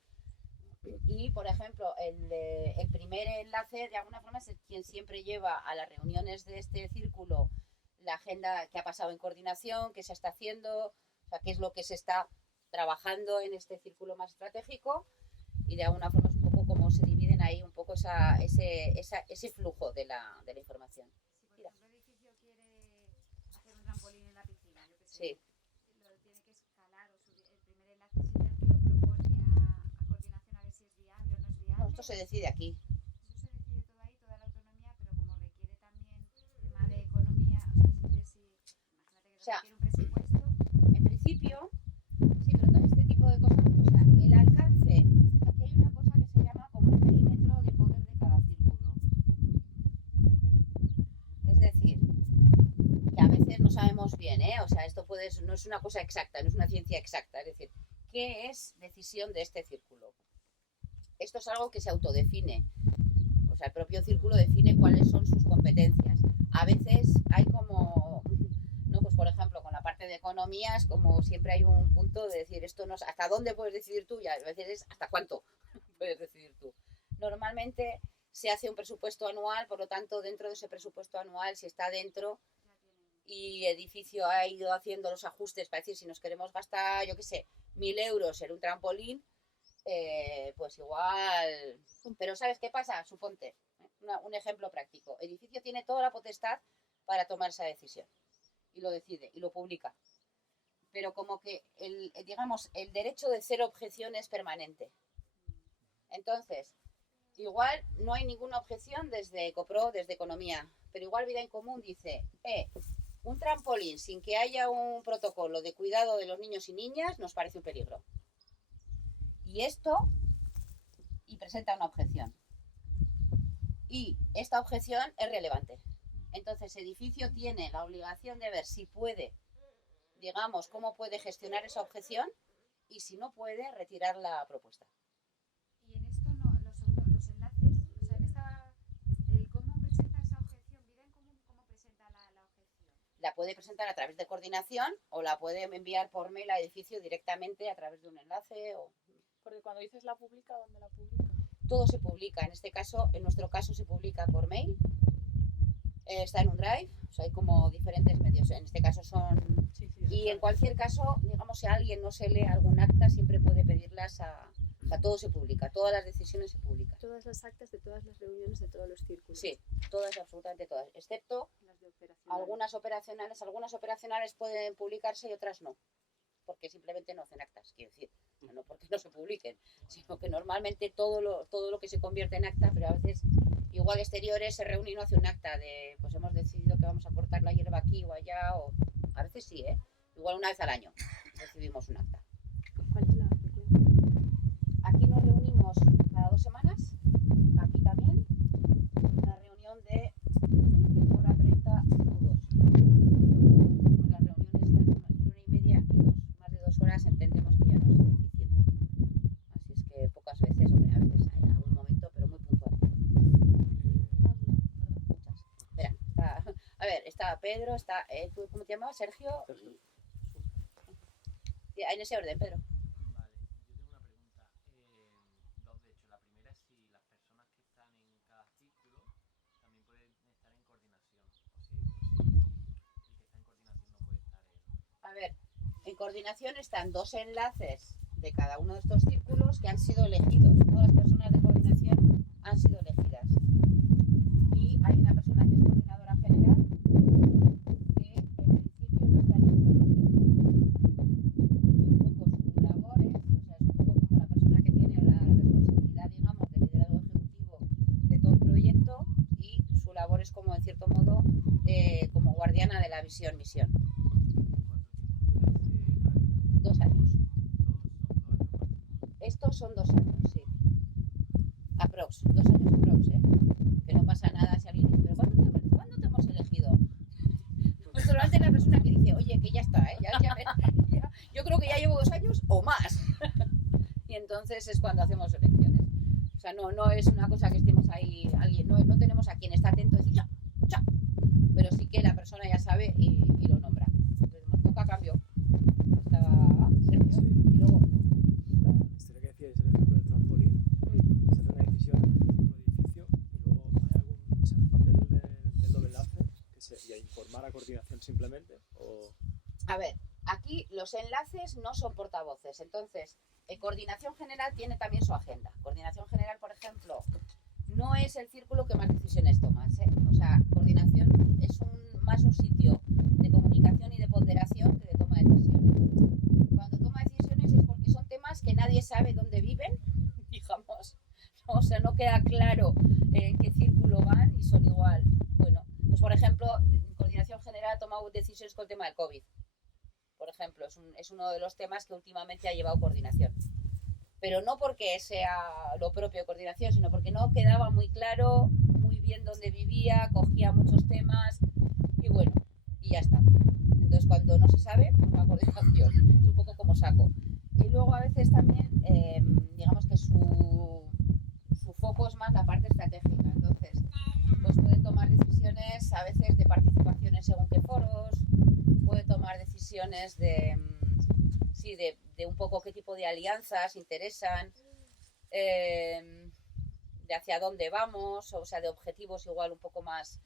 Y, por ejemplo, el primer enlace, de alguna forma, es quien siempre lleva a las reuniones de este círculo la agenda que ha pasado en coordinación, qué se está haciendo, o sea, qué es lo que se está trabajando en este círculo más estratégico, y de alguna forma es un poco cómo se dividen ahí un poco ese flujo de la información. Si por ejemplo el edificio quiere hacer un trampolín en la piscina, yo qué sé, Sí. lo tiene que escalar o subir, el primer enlace sería el que lo propone a coordinación a ver si es viable o no es viable. No, esto se decide aquí. Eso se decide todo ahí, toda la autonomía, pero como requiere también tema de economía, o sea, si imagínate que O sea, requiere un presupuesto. En principio, sí, pero todo este tipo de cosas, o sea, el alcance, aquí hay una cosa que se llama como el perímetro de poder de cada círculo. Es decir, que a veces no sabemos bien, ¿eh? O sea, esto no es una cosa exacta, no es una ciencia exacta, es decir, ¿qué es decisión de este círculo? Esto es algo que se autodefine. Pues sea, el propio círculo define cuáles son sus competencias. A veces hay como, no, pues por ejemplo, con la parte de economías, como siempre hay un punto de decir, esto no es hasta dónde puedes decidir tú, y a veces es hasta cuánto puedes decidir tú. Normalmente se hace un presupuesto anual, por lo tanto, dentro de ese presupuesto anual, si está dentro y edificio ha ido haciendo los ajustes para decir si nos queremos gastar, yo qué sé, 1.000 euros en un trampolín, pues igual. Pero ¿sabes qué pasa? Suponte, un ejemplo práctico. Edificio tiene toda la potestad para tomar esa decisión y lo decide y lo publica. Pero como que digamos, el derecho de cero objeción es permanente. Entonces, igual no hay ninguna objeción desde Ecopro, desde Economía, pero igual Vida en Común dice, un trampolín sin que haya un protocolo de cuidado de los niños y niñas nos parece un peligro. Y presenta una objeción. Y esta objeción es relevante. Entonces, edificio tiene la obligación de ver si puede, digamos, cómo puede gestionar esa objeción y si no puede, retirar la propuesta. Y en esto los enlaces, o sea, en esta, ¿cómo presenta esa objeción? Vida en Común, ¿cómo presenta la objeción? La puede presentar a través de coordinación o la puede enviar por mail a edificio directamente a través de un enlace. Porque cuando dices la pública, ¿dónde la publica? Todo se publica. En nuestro caso se publica por mail. Está en un drive. O sea, hay como diferentes medios. En este caso son... Sí, Y en cualquier caso, digamos, si alguien no se lee algún acta, siempre puede pedirlas a... O sea, todo se publica. Todas las decisiones se publican. Todas las actas de todas las reuniones de todos los círculos. Sí, todas, absolutamente todas. Excepto Las de operacional. algunas operacionales. Algunas operacionales pueden publicarse y otras no. Porque simplemente no hacen actas, quiero decir. No porque no se publiquen, sino que normalmente todo lo que se convierte en acta, pero a veces igual exteriores se reúne y no hace un acta de, pues hemos decidido que vamos a cortar la hierba aquí o allá, o a veces sí, igual una vez al año recibimos un acta. ¿Cuál es la frecuencia? Aquí nos reunimos cada 2 semanas, aquí también, una reunión de entre hora 30 o 2. Las reuniones están entre 1h30 y 2. Más de 2 horas entendemos que ya no es eficiente. Así es que pocas veces, hombre, a veces hay algún momento, pero muy puntual. Muchas. Espera, está Pedro, está, ¿cómo te llamabas? Sergio. En ese orden, Pedro. Vale, yo tengo una pregunta. Dos, de hecho. La primera es si las personas que están en cada círculo también pueden estar en coordinación. O si el que está en coordinación no puede estar en... A ver, en coordinación están 2 enlaces de cada uno de estos círculos que han sido elegidos. Todas las personas de coordinación han sido elegidas. Y hay una persona que es coordinadora general que en principio no está en ningún otro círculo. Y un poco su labor es, o sea, es un poco como la persona que tiene la responsabilidad, digamos, del liderazgo ejecutivo de todo el proyecto, y su labor es como, en cierto modo, como guardiana de la visión-misión. ¿Cuánto tiempo dura ese cargo? 2 años. Todos son 2 años. Estos son 2 años, sí. Aprox, 2 años aprox, que no pasa nada si alguien dice, pero ¿cuándo te hemos elegido? Pues solamente la persona que dice, oye, que ya está, yo creo que ya llevo 2 años o más. Y entonces es cuando hacemos elecciones. O sea, no es una cosa que estemos ahí, alguien, no tenemos a quien está atento y decir, ya, pero sí que la persona ya sabe y lo nombra. Entonces nos toca cambio. Estaba Sergio, Sí. y luego... La historia que decíais, el ejemplo del trampolín, se hace una decisión en el círculo de edificio y luego hay algún, o sea, el papel del doble enlace que sería informar a coordinación simplemente o... A ver, aquí los enlaces no son portavoces, entonces Coordinación General tiene también su agenda. Coordinación General, por ejemplo, no es el círculo que más decisiones toma, o sea, Coordinación es más un sitio de comunicación y de ponderación que de toma de decisiones. Cuando toma decisiones es porque son temas que nadie sabe dónde viven, digamos, ¿no? O sea, no queda claro en qué círculo van y son igual. Bueno, pues por ejemplo, Coordinación General ha tomado decisiones con el tema del COVID. Por ejemplo, es uno de los temas que últimamente ha llevado coordinación. Pero no porque sea lo propio de coordinación, sino porque no quedaba muy claro, muy bien dónde vivía, cogía muchos temas y bueno, y ya está. Entonces cuando no se sabe, pues va a coordinación. Es un poco como saco. Y luego a veces también, digamos que su foco es más la parte estratégica. Entonces decisiones sí, de un poco qué tipo de alianzas interesan, de hacia dónde vamos, o sea, de objetivos igual un poco más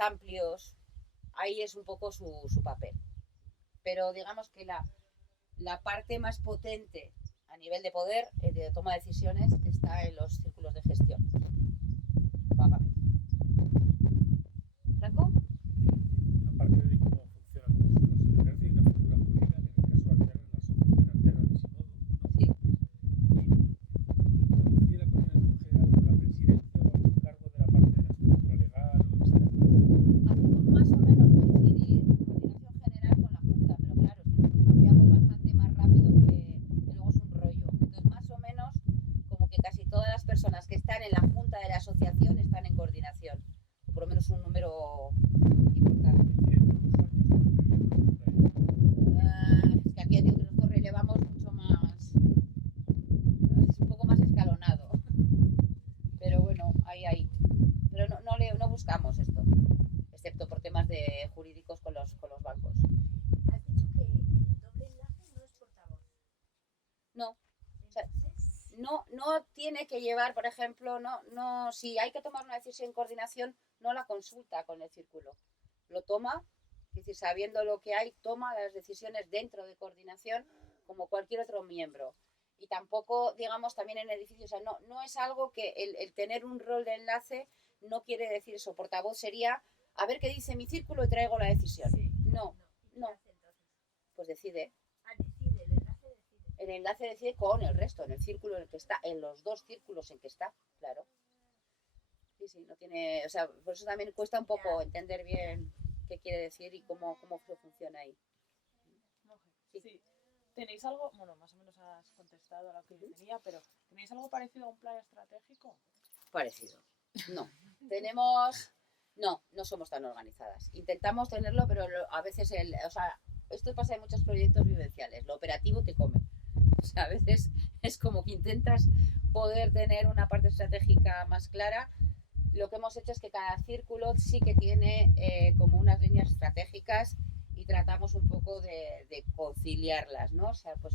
amplios. Ahí es un poco su papel. Pero digamos que la parte más potente a nivel de poder, de toma de decisiones, está en los círculos de gestión. Vagamente. ¿Franco? Aparte de cómo funciona con los círculos de hay una figura jurídica que en el caso de Alterra, en la asociación Alterra Visimodo, ¿no? Sí. Y coincide la coordinación general con la presidencia o algún cargo de la parte de la estructura legal o externa. Hacemos más o menos coincidir coordinación general con la Junta, pero claro, es que nosotros cambiamos bastante más rápido que luego es un rollo. Entonces, más o menos, como que casi todas las personas que están en la Junta de la asociación están en coordinación, o por lo menos un número importante. Coinciden los años con el relevo de la Junta. Es que aquí ya digo que nosotros relevamos mucho más, es un poco más escalonado, pero bueno, ahí. Pero no buscamos esto, excepto por temas de jurídicos con los bancos. Has dicho que el doble enlace no es portavoz. No. O sea, Entonces, no tiene que llevar, por ejemplo, no, si hay que tomar una decisión en coordinación, no la consulta con el círculo. Lo toma, es decir, sabiendo lo que hay, toma las decisiones dentro de coordinación como cualquier otro miembro. Y tampoco, digamos, también en edificios, o sea, no es algo que el tener un rol de enlace no quiere decir eso. Portavoz sería, a ver qué dice mi círculo y traigo la decisión. sí. No, ¿Y qué no. hace entonces? pues decide. Decide, el enlace decide. El enlace decide con el resto, en el círculo en el que está, en los dos círculos en que está, claro. Sí, no tiene, o sea, por eso también cuesta un poco entender bien qué quiere decir y cómo funciona ahí. Sí. ¿Tenéis algo, bueno, más o menos has contestado a lo que tenía, pero ¿tenéis algo parecido a un plan estratégico? Parecido. No. No somos tan organizadas. Intentamos tenerlo, pero a veces o sea, esto pasa en muchos proyectos vivenciales. Lo operativo te come. O sea, a veces es como que intentas poder tener una parte estratégica más clara. Lo que hemos hecho es que cada círculo sí que tiene como unas líneas estratégicas y tratamos un poco de conciliarlas, ¿no? O sea, pues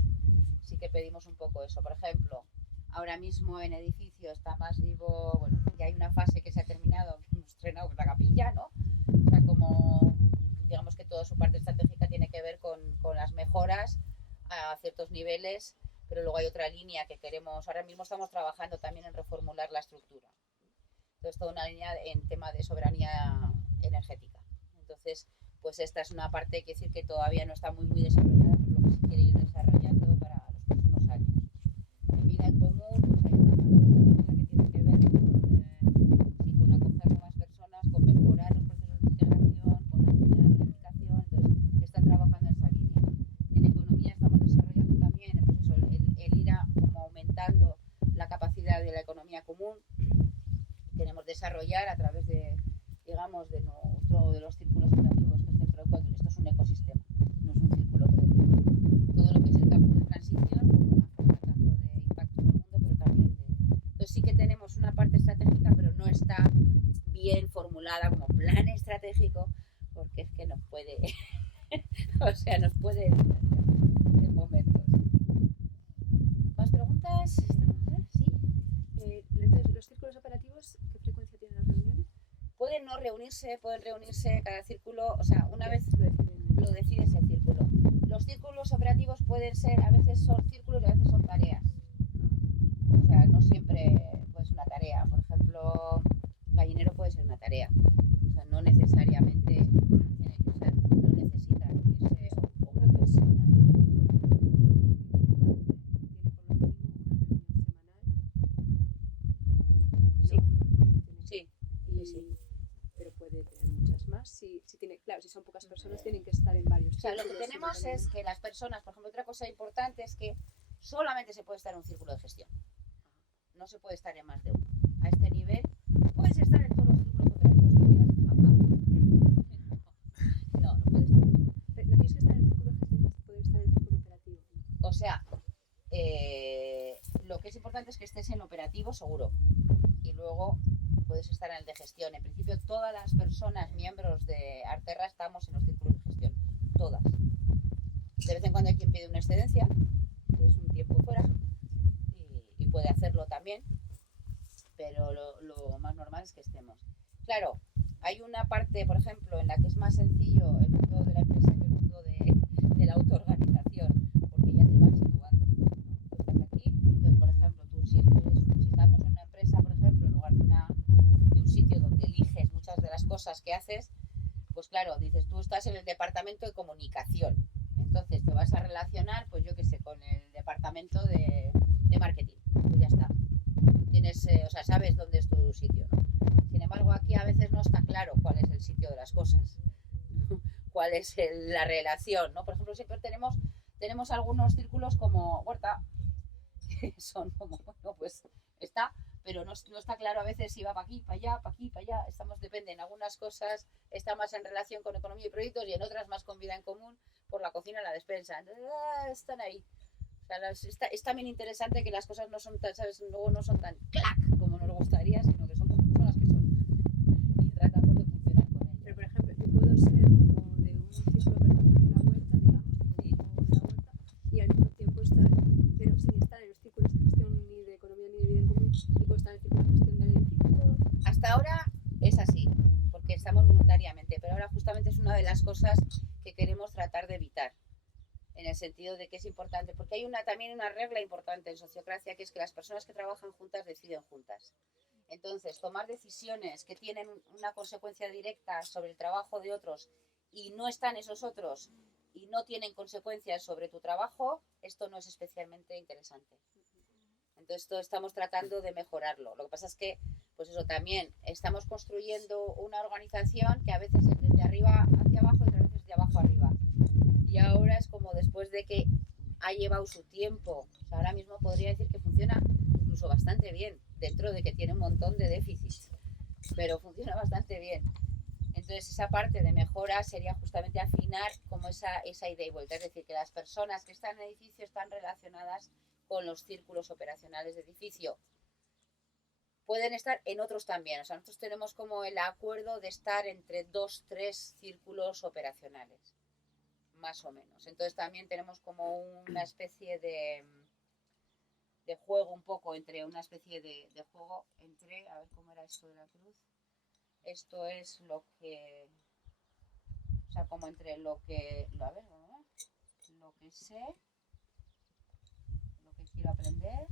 sí que pedimos un poco eso. Por ejemplo, ahora mismo en edificio está más vivo, bueno, ya hay una fase que se ha terminado, que hemos estrenado la capilla, ¿no? O sea, como digamos que toda su parte estratégica tiene que ver con las mejoras a ciertos niveles, pero luego hay otra línea que queremos, ahora mismo estamos trabajando también en reformular la estructura. Entonces, toda una línea en tema de soberanía energética. Entonces, pues esta es una parte, hay que decir que todavía no está muy desarrollada, pero lo que se quiere ir desarrollando para los próximos años. En vida en común, pues hay una parte estratégica que tiene que ver con acoger nuevas personas, con mejorar los procesos de integración, con afinar la implicación, entonces se está trabajando en esa línea. En economía estamos desarrollando también pues eso, el ir como aumentando la capacidad de la economía común. Queremos desarrollar a través de, digamos, de otro de los círculos operativos, que es Centro 4. Esto es un ecosistema, no es un círculo operativo. Todo lo que es el campo de transición, como una forma tanto de impacto en el mundo, pero también de... Entonces sí que tenemos una parte estratégica, pero no está bien formulada como plan estratégico, porque es que nos puede, o sea, nos puede en momentos. ¿Más preguntas? ¿Sí? Entonces, ¿los círculos operativos qué frecuencia tienen las reuniones? Pueden reunirse cada círculo, o sea, una vez lo decide ese círculo. Los círculos operativos pueden ser, a veces son círculos y a veces son tareas. O sea, no siempre puede ser una tarea. Por ejemplo, gallinero puede ser una tarea. O sea, no necesariamente tiene que ser, no necesita reunirse. Una persona, por ejemplo, tiene por lo mínimo una reunión semanal. Sí. ¿No? Sí. Pero puede tener muchas más. Si tiene, claro, si son pocas personas tienen que estar en varios. O sea, lo que círculos tenemos es simultáneamente. que las personas, por ejemplo, otra cosa importante es que solamente se puede estar en un círculo de gestión. No se puede estar en más de uno. A este nivel puedes estar en todos los círculos operativos que quieras, No puedes estar. No tienes que estar en el círculo de gestión para poder estar en el círculo operativo. O sea, lo que es importante es que estés en operativo seguro. Y luego puedes estar en el de gestión. En principio, todas las personas, miembros de Arterra, estamos en los círculos de gestión. Todas. De vez en cuando hay quien pide una excedencia, que es un tiempo fuera, y puede hacerlo también, pero lo más normal es que estemos. Claro, hay una parte, por ejemplo, en la que es más sencillo el mundo de la empresa que el mundo de la autoorganización, porque ya te van situando, ¿no? Tú estás aquí, entonces, por ejemplo, si estamos en una empresa, por ejemplo, en lugar de un sitio donde eliges muchas de las cosas que haces, pues claro, dices, tú estás en el departamento de comunicación, entonces te vas a relacionar, pues yo qué sé, con el departamento de marketing, pues ya está. Tú tienes, o sea, sabes dónde es tu sitio, ¿no? Sin embargo, aquí a veces no está claro cuál es el sitio de las cosas, cuál es la relación, ¿no? Por ejemplo, siempre tenemos algunos círculos como Huerta, que son como, bueno, pues está, pero no está claro a veces si va para aquí, para allá, para aquí, para allá. Depende, en algunas cosas está más en relación con economía y proyectos y en otras más con vida en común por la cocina y la despensa. Entonces, están ahí. O sea, es también interesante que las cosas no son tan, ¿sabes? Luego no son tan clac como nos gustaría, sino que son las que son. Y tratamos de funcionar con ellas. Pero, por ejemplo, yo puedo ser como de un círculo personal de la huerta, digamos, Sí. o de la huerta, y al mismo tiempo estar, pero sin estar en los círculos de gestión ni de economía ni de vida en común, y puedo estar en el círculo de gestión del edificio. Hasta ahora es así, porque estamos voluntariamente, pero ahora justamente es una de las cosas que queremos tratar de evitar, en el sentido de que es importante, porque hay también una regla importante en sociocracia, que es que las personas que trabajan juntas deciden juntas. Entonces, tomar decisiones que tienen una consecuencia directa sobre el trabajo de otros y no están esos otros y no tienen consecuencias sobre tu trabajo, esto no es especialmente interesante. Entonces, estamos tratando de mejorarlo. Lo que pasa es que, pues eso, también estamos construyendo una organización que a veces es desde arriba hacia abajo y otras veces de abajo arriba. Y ahora es como después de que ha llevado su tiempo, o sea, ahora mismo podría decir que funciona incluso bastante bien, dentro de que tiene un montón de déficits, pero funciona bastante bien. Entonces esa parte de mejora sería justamente afinar como esa ida y vuelta, es decir, que las personas que están en el edificio están relacionadas con los círculos operacionales de edificio. Pueden estar en otros también, o sea, nosotros tenemos como el acuerdo de estar entre 2-3 círculos operacionales, más o menos. Entonces también tenemos como una especie de juego un poco entre una especie de juego entre, a ver cómo era esto de la cruz. Esto es lo que, o sea, como entre lo que, a ver, lo que sé, lo que quiero aprender,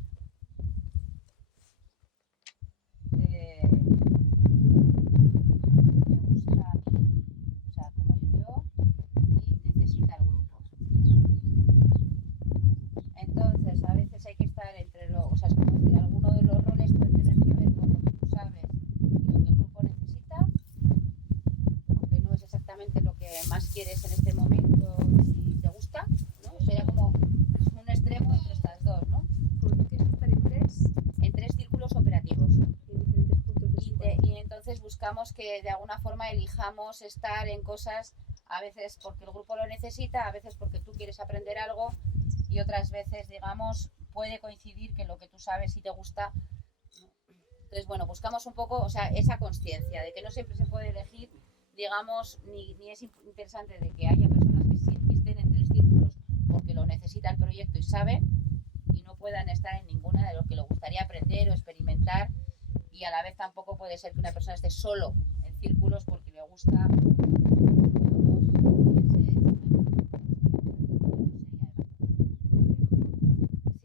me gusta a mí, o sea, como yo, y necesita el grupo. Entonces, a veces hay que estar entre o sea, es como decir, alguno de los roles puede tener que ver con lo que tú sabes y lo que el grupo necesita, aunque no es exactamente lo que más quieres en este momento y te gusta, ¿no? Sería como un extremo entre estas dos, ¿no? Como tú quieres estar En tres círculos operativos. en diferentes puntos de su Y entonces buscamos que de alguna forma elijamos estar en cosas, a veces porque el grupo lo necesita, a veces porque tú quieres aprender algo y otras veces, digamos, puede coincidir que lo que tú sabes y te gusta. Entonces, bueno, buscamos un poco, o sea, esa consciencia de que no siempre se puede elegir, digamos, ni es interesante de que haya personas que estén en tres círculos porque lo necesita el proyecto y saben, y no puedan estar en ninguna de lo que le gustaría aprender o experimentar, y a la vez tampoco puede ser que una persona esté solo en círculos porque le gusta, digamos,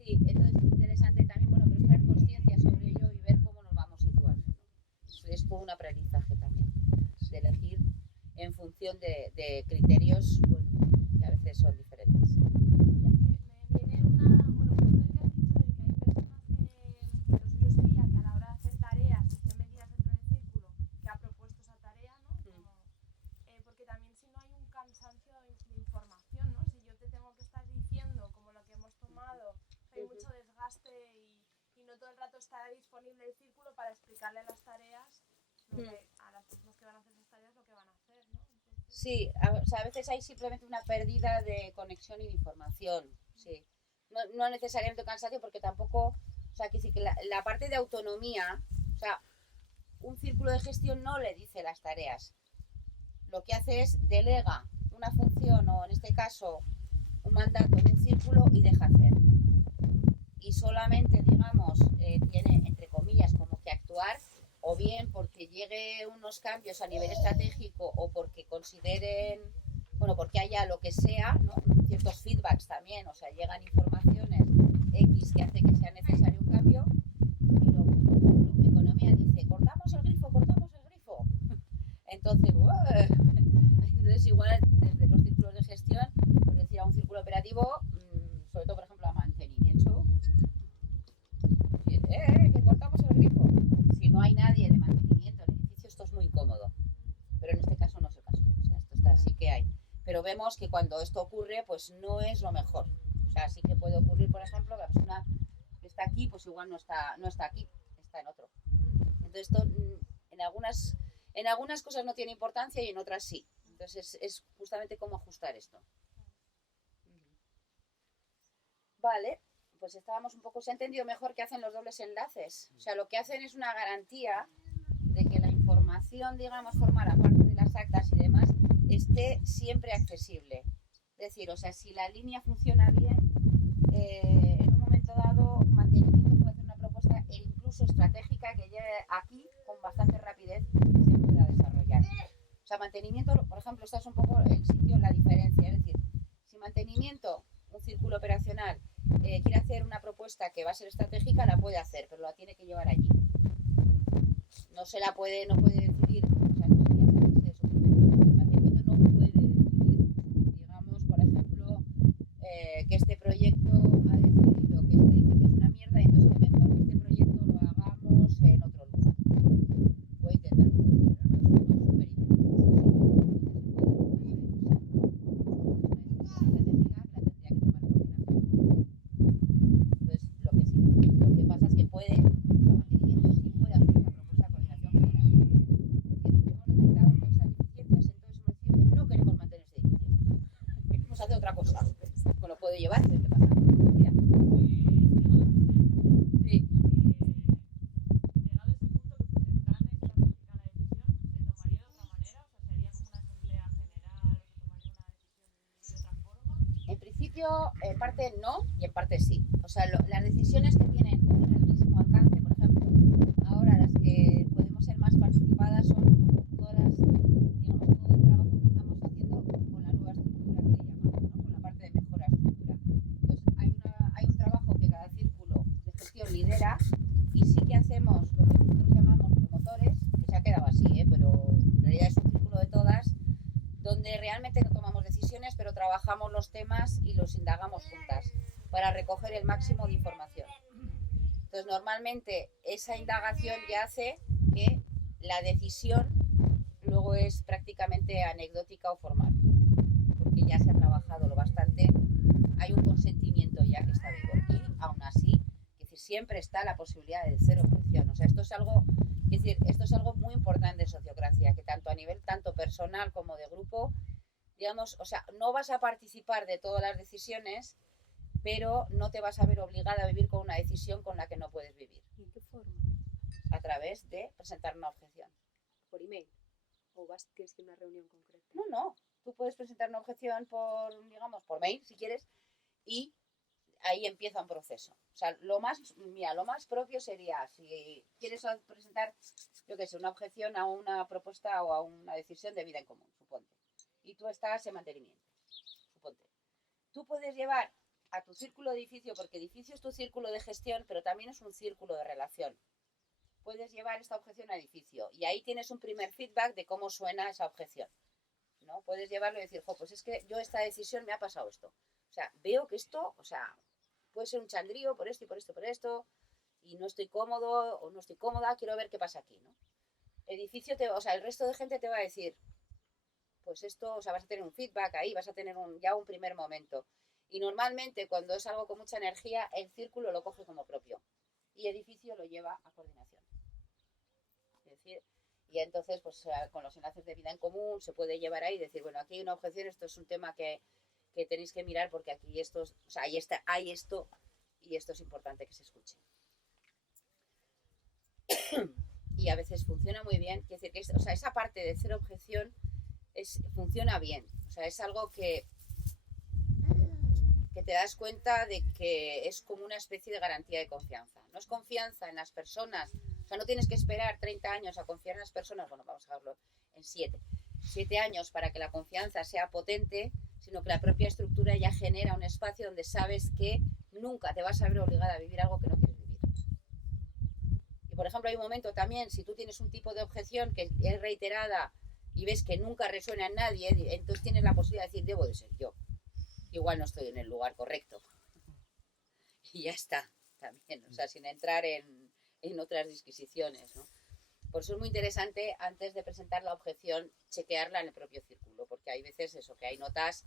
sí, entonces es interesante también, bueno, pero es tener conciencia sobre ello y ver cómo nos vamos situando, ¿no? Eso es todo un aprendizaje también, de elegir en función de criterios, bueno, que a veces son diferentes. Me viene una, bueno, por esto que has dicho de que hay personas que lo suyo sería que a la hora de hacer tareas estén metidas dentro del círculo que ha propuesto esa tarea, ¿no? Como, porque también si no hay un cansancio de información, ¿no? Si yo te tengo que estar diciendo como lo que hemos tomado, hay mucho desgaste y no todo el rato está disponible el círculo para explicarle las tareas, lo que, a las personas que van a hacer esas tareas lo que van a hacer, ¿no? Entonces, Sí, o sea, a veces hay simplemente una pérdida de conexión y de información, sí. No necesariamente cansancio porque tampoco, o sea, que sí que la parte de autonomía, o sea, un círculo de gestión no le dice las tareas. Lo que hace es delega una función o en este caso un mandato en un círculo y deja hacer. Y solamente, digamos, tiene, entre comillas, como que actuar, o bien porque llegue unos cambios a nivel estratégico o porque consideren, bueno, porque haya lo que sea, ¿no? Ciertos feedbacks también, o sea, llegan informaciones X que hace que sea necesario un cambio. Y luego, por ejemplo, economía dice, cortamos el grifo. Entonces, entonces igual desde los círculos de gestión, por decir a un círculo operativo, sobre todo por ejemplo a mantenimiento, que cortamos el grifo. Si no hay nadie de mantenimiento en el edificio, esto es muy incómodo. Pero en este caso no es el caso. O sea, esto está, sí que hay. Pero vemos que cuando esto ocurre, pues no es lo mejor. O sea, sí que puede ocurrir, por ejemplo, que la persona que está aquí, pues igual no está aquí, está en otro. Entonces esto en algunas cosas no tiene importancia y en otras sí. Entonces es justamente cómo ajustar esto. Vale, pues estábamos un poco, se ha entendido mejor que hacen los dobles enlaces. O sea, lo que hacen es una garantía de que la información, digamos, formada parte de las actas y demás, esté siempre accesible. Es decir, o sea, si la línea funciona bien, en un momento dado, mantenimiento puede hacer una propuesta e incluso estratégica que llegue aquí con bastante rapidez y se pueda desarrollar. O sea, mantenimiento, por ejemplo, esta es un poco el sitio, la diferencia. Es decir, si mantenimiento, un círculo operacional, quiere hacer una propuesta que va a ser estratégica, la puede hacer, pero la tiene que llevar allí. No puede decidir, o sea, esto sería salirse de su primer el mantenimiento no puede decidir, digamos, por ejemplo, que este proyecto ha decidido que este edificio es una mierda y entonces que mejor que este proyecto lo hagamos en otro lugar. Puede intentarlo, pero no es un experimento, no es un sitio donde se pueda tomar esa decisión. Es una decisión estratégica que la tendría que tomar coordinación. Entonces, lo que pasa es que puede, o sea, mantenimiento sí puede hacer esa propuesta de coordinación general. Es decir, hemos detectado todas estas deficiencias, entonces hemos decidido que no queremos mantener este edificio. Queremos hacer otra cosa. Pues lo puede llevar y ver qué pasa. Mira. Sí. Llegado ese punto que fuese tan estratégica la decisión, ¿se tomaría de otra manera? O sea, ¿se haría como una asamblea general o se tomaría una decisión de otra forma? En principio, en parte no y en parte sí. O sea, las decisiones que tienen un larguísimo alcance, por ejemplo, ahora las que podemos ser más participadas son todas digamos, todo el trabajo que estamos haciendo con la nueva estructura que le llamamos, ¿no? Con la parte de mejora estructura. Entonces, hay un trabajo que cada círculo de gestión lidera y sí que hacemos lo que nosotros llamamos promotores, que se ha quedado así, pero en realidad es un círculo de todas, donde realmente no tomamos decisiones, pero trabajamos los temas y los indagamos juntas para recoger el máximo de información. Entonces, normalmente esa indagación ya hace que la decisión luego es prácticamente anecdótica o formal, porque ya se ha trabajado lo bastante, hay un consentimiento ya que está vivo. Y aún así, es decir, siempre está la posibilidad de cero objeción. O sea, esto es algo muy importante en sociocracia, que tanto a nivel tanto personal como de grupo, digamos, o sea, no vas a participar de todas las decisiones, pero no te vas a ver obligada a vivir con una decisión con la que no puedes vivir. ¿Y en qué forma? A través de presentar una objeción. ¿Por email? ¿O tienes que ir a una reunión concreta? No. Tú puedes presentar una objeción por mail, si quieres, y ahí empieza un proceso. O sea, lo más propio sería, si quieres presentar, yo qué sé, una objeción a una propuesta o a una decisión de vida en común, suponte. Y tú estás en mantenimiento, suponte. Tú puedes llevar a tu círculo de edificio, porque edificio es tu círculo de gestión, pero también es un círculo de relación. Puedes llevar esta objeción a edificio y ahí tienes un primer feedback de cómo suena esa objeción, ¿no? Puedes llevarlo y decir, pues es que yo esta decisión me ha pasado esto. O sea, veo que esto, o sea, puede ser un chandrío por esto y por esto y por esto, y no estoy cómodo o no estoy cómoda, quiero ver qué pasa aquí, ¿no? Edificio, el resto de gente te va a decir, pues esto, o sea, vas a tener un feedback ahí, vas a tener ya un primer momento. Y normalmente cuando es algo con mucha energía, el círculo lo coge como propio y edificio lo lleva a coordinación. Es decir, y entonces, pues con los enlaces de vida en común se puede llevar ahí y decir, bueno, aquí hay una objeción, esto es un tema que tenéis que mirar porque aquí esto, o sea, hay esto y esto es importante que se escuche. Y a veces funciona muy bien, quiere decir que o sea, esa parte de cero objeción funciona bien, o sea, es algo que que te das cuenta de que es como una especie de garantía de confianza. No es confianza en las personas, o sea, no tienes que esperar 30 años a confiar en las personas, bueno, vamos a verlo en 7 años para que la confianza sea potente, sino que la propia estructura ya genera un espacio donde sabes que nunca te vas a ver obligada a vivir algo que no quieres vivir. Y por ejemplo, hay un momento también, si tú tienes un tipo de objeción que es reiterada y ves que nunca resuena en nadie, entonces tienes la posibilidad de decir, debo de ser yo. Igual no estoy en el lugar correcto. Y ya está, también, o sea, sin entrar en otras disquisiciones, ¿no? Por eso es muy interesante, antes de presentar la objeción, chequearla en el propio círculo, porque hay veces eso, que hay notas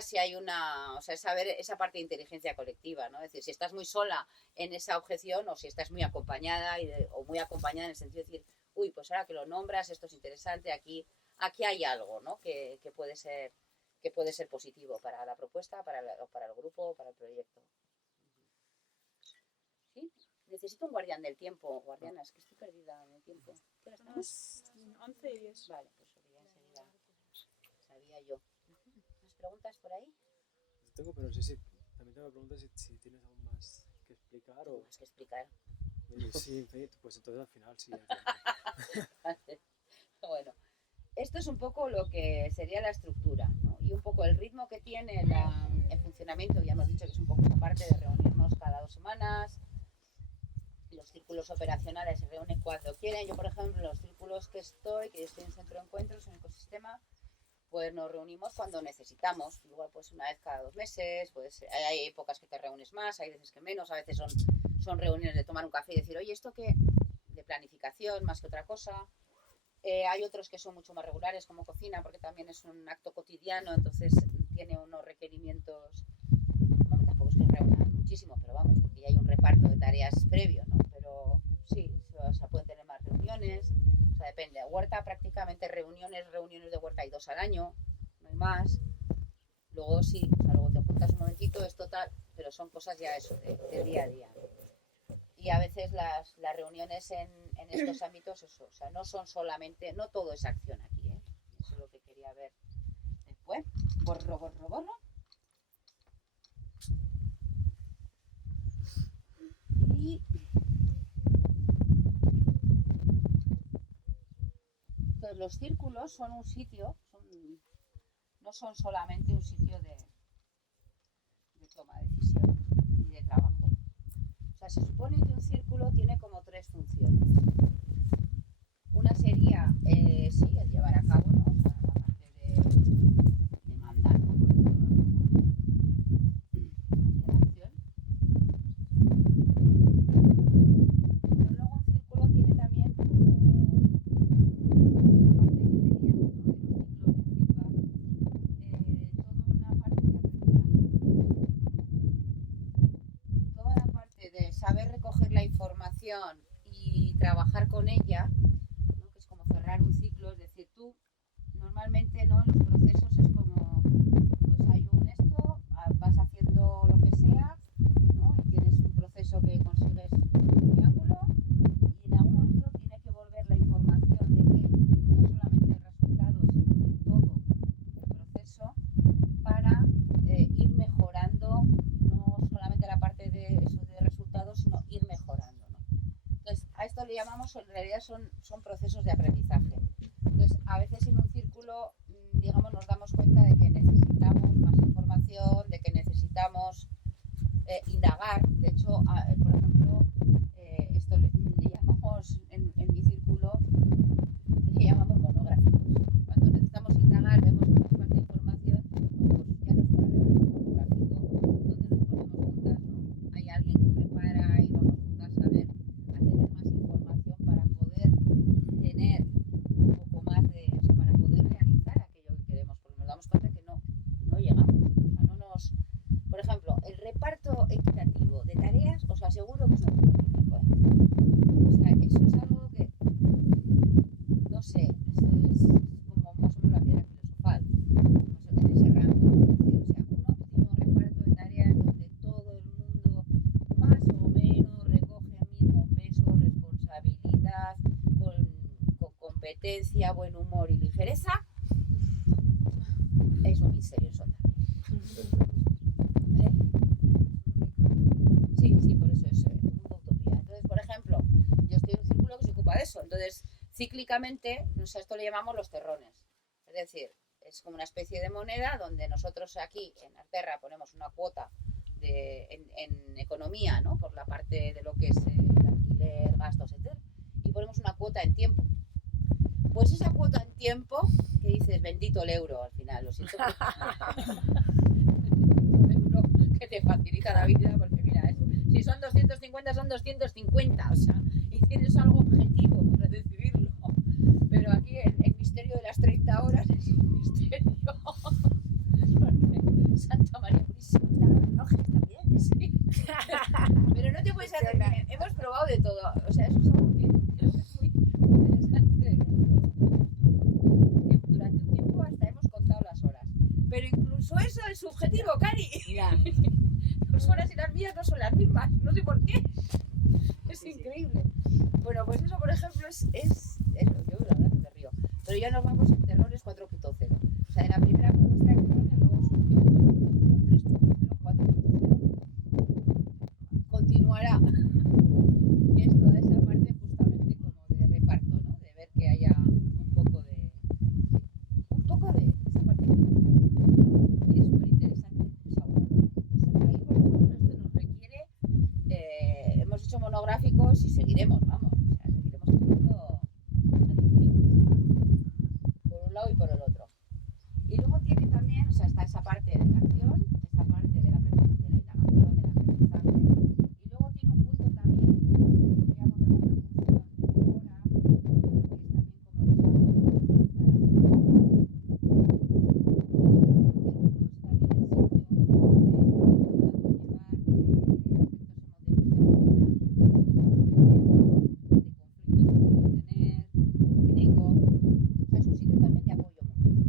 si hay una, o sea, saber esa parte de inteligencia colectiva, ¿no? Es decir, si estás muy sola en esa objeción o si estás muy acompañada o muy acompañada en el sentido de decir, uy, pues ahora que lo nombras, esto es interesante, aquí hay algo, ¿no? que puede ser positivo para la propuesta, para el grupo, para el proyecto. ¿Sí? Necesito un guardián del tiempo, guardiana, es que estoy perdida en el tiempo. ¿Qué hora estamos? 11:10. Vale, pues ya enseguida sabía yo. ¿Más preguntas por ahí? Tengo, pero no sé si también tengo preguntas si tienes algo más que explicar o... Más que explicar. Sí, pues entonces al final sí. Vale. Bueno, esto es un poco lo que sería la estructura, ¿no? Y un poco el ritmo que tiene el funcionamiento. Ya hemos dicho que es un poco esa parte de reunirnos cada 2 semanas. Los círculos operacionales se reúnen cuando quieren. Yo, por ejemplo, en los círculos que estoy en Centro de Encuentros, en Ecosistema, pues nos reunimos cuando necesitamos. Igual pues una vez cada 2 meses, pues hay épocas que te reúnes más, hay veces que menos, a veces son reuniones de tomar un café y decir, oye, ¿esto qué? De planificación más que otra cosa. Hay otros que son mucho más regulares, como cocina, porque también es un acto cotidiano, entonces tiene unos requerimientos, bueno, tampoco es que reúnan muchísimo, pero vamos, porque ya hay un reparto de tareas previo, ¿no? Pero sí, o sea, pueden tener más reuniones, o sea, depende. Huerta prácticamente reuniones de huerta hay 2 al año, no hay más. Luego sí, o sea, luego te apuntas un momentito, es total, pero son cosas ya eso, de día a día. Y a veces las reuniones en estos ámbitos, eso, o sea, no son solamente, no todo es acción aquí, ¿eh? Eso es lo que quería ver después. Borro. Y entonces los círculos son un sitio, no son solamente un sitio de toma de decisión ni de trabajo. O sea, se supone que un círculo tiene como 3 funciones. Una sería, sí, el llevar a cabo, ¿no? O sea, la parte de mandar, ¿no? Por decirlo de alguna hacia la acción. Pero luego un círculo tiene también como esa parte que teníamos, ¿no? De los ciclos de feedback, toda una parte de aprendizaje. Toda la parte de saber recoger la información y trabajar con ella, ¿no? Que es como cerrar un ciclo, es decir, tú normalmente, ¿no? En los procesos es como, pues hay vas haciendo lo que sea, ¿no? Y tienes un proceso que consigues un triángulo y en algún momento tiene que volver la información de que no solamente el resultado, sino de todo el proceso para ir mejorando, no solamente la parte de eso de resultados, sino ir mejorando, ¿no? Entonces, a esto le llamamos, en realidad son procesos de aprendizaje. Entonces, a veces en un círculo, digamos, nos damos cuenta de que necesitamos más información, de que necesitamos indagar. De hecho, por ejemplo, esto le llamamos, en mi círculo, le llamamos monográficos. Cuando necesitamos indagar, vemos que nos falta información, pues ya no es para leer, es un monográfico, donde nos ponemos juntas, ¿no? Hay alguien que prepara y vamos juntas a tener más información para poder tener un poco más de eso, para poder realizar aquello que queremos, porque nos damos cuenta que no llegamos, o sea, no nos... Por ejemplo, el reparto equitativo de tareas, os aseguro que es un científico, ¿eh? O sea, eso es algo que, no sé, eso es como más o menos la piedra filosofal, más o menos en ese rango, ¿no? Es decir, o sea, un óptimo reparto de tareas donde todo el mundo más o menos recoge el mismo peso, responsabilidad, con competencia, buen humor y ligereza, es un misterio total. Sí, sí, por eso es un mundo utopía. Entonces, por ejemplo, yo estoy en un círculo que se ocupa de eso. Entonces, cíclicamente, esto le llamamos los terrones. Es decir, es como una especie de moneda donde nosotros aquí en Arterra ponemos una cuota en economía, ¿no? Por la parte de lo que es el alquiler, gastos, etc. Y ponemos una cuota en tiempo. Pues esa cuota en tiempo, que dices, bendito el euro al final, lo siento. Un euro que te facilita la vida, porque mira, si son 250, son 250, o sea, y tienes algo objetivo para decidirlo. Pero aquí el misterio de las 30 horas es un misterio. Porque Santa María Purísima. Están los relojes también. Sí. Pero no te puedes hacer. Hemos probado de todo. O sea, eso es algo que creo que es muy interesante de nuestro. Durante un tiempo hasta hemos contado las horas. Pero incluso eso es subjetivo, Cari. Ya. Tus horas y las mías no son las mismas. No sé por qué. Es increíble. Bueno, pues eso, por ejemplo, es yo la verdad que me río. Pero ya nos vamos en terrores 4.0. O sea, en la primera propuesta de terrores luego surgió 2.0, 3.0, 4.0. Continuará. Que es toda esa parte justamente como de reparto, ¿no? De ver que haya un poco de esa parte climática. Y es súper interesante esa obra. Entonces, ahí, por ejemplo, esto nos requiere. Hemos hecho monográficos y seguiremos, vamos. O sea, seguiremos haciendo ad infinitum. Por un lado y por el otro. Y luego tiene también, o sea, está esa parte de la acción, esa parte de la indagación, del aprendizaje. Y luego tiene un punto también, podríamos llamar una función de mejora, pero que es también como el estado de confianza de las personas. Es un sitio también de apoyo mutuo.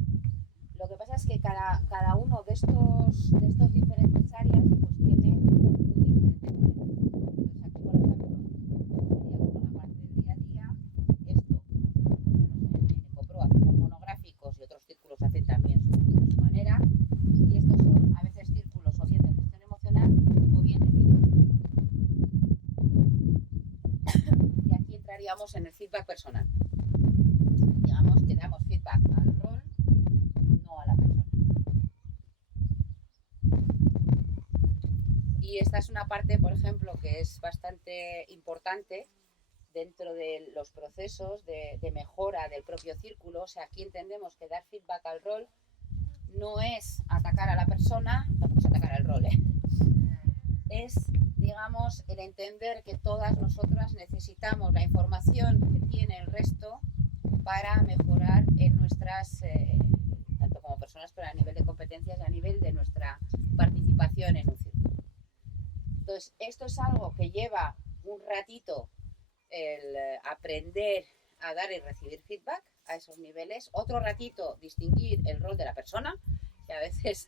Lo que pasa es que cada uno de estos diferentes áreas pues tiene un diferente momento. Entonces aquí, por ejemplo, sería como la parte del día a día. Esto, por lo menos en Ecopro hacemos monográficos y otros círculos hacen también a su manera. Y estos son a veces círculos o bien de gestión emocional o bien de feedback. Y aquí entraríamos en el feedback personal. Digamos que damos feedback al rol, no a la persona. Y esta es una parte, por ejemplo, que es bastante importante dentro de los procesos de mejora del propio círculo. O sea, aquí entendemos que dar feedback al rol no es atacar a la persona, tampoco es atacar al rol, es, digamos, el entender que todas nosotras necesitamos la información que tiene el resto para mejorar en nuestras, tanto como personas, pero a nivel de competencias y a nivel de nuestra participación en un círculo. Entonces, esto es algo que lleva un ratito el aprender a dar y recibir feedback a esos niveles. Otro ratito distinguir el rol de la persona, que a veces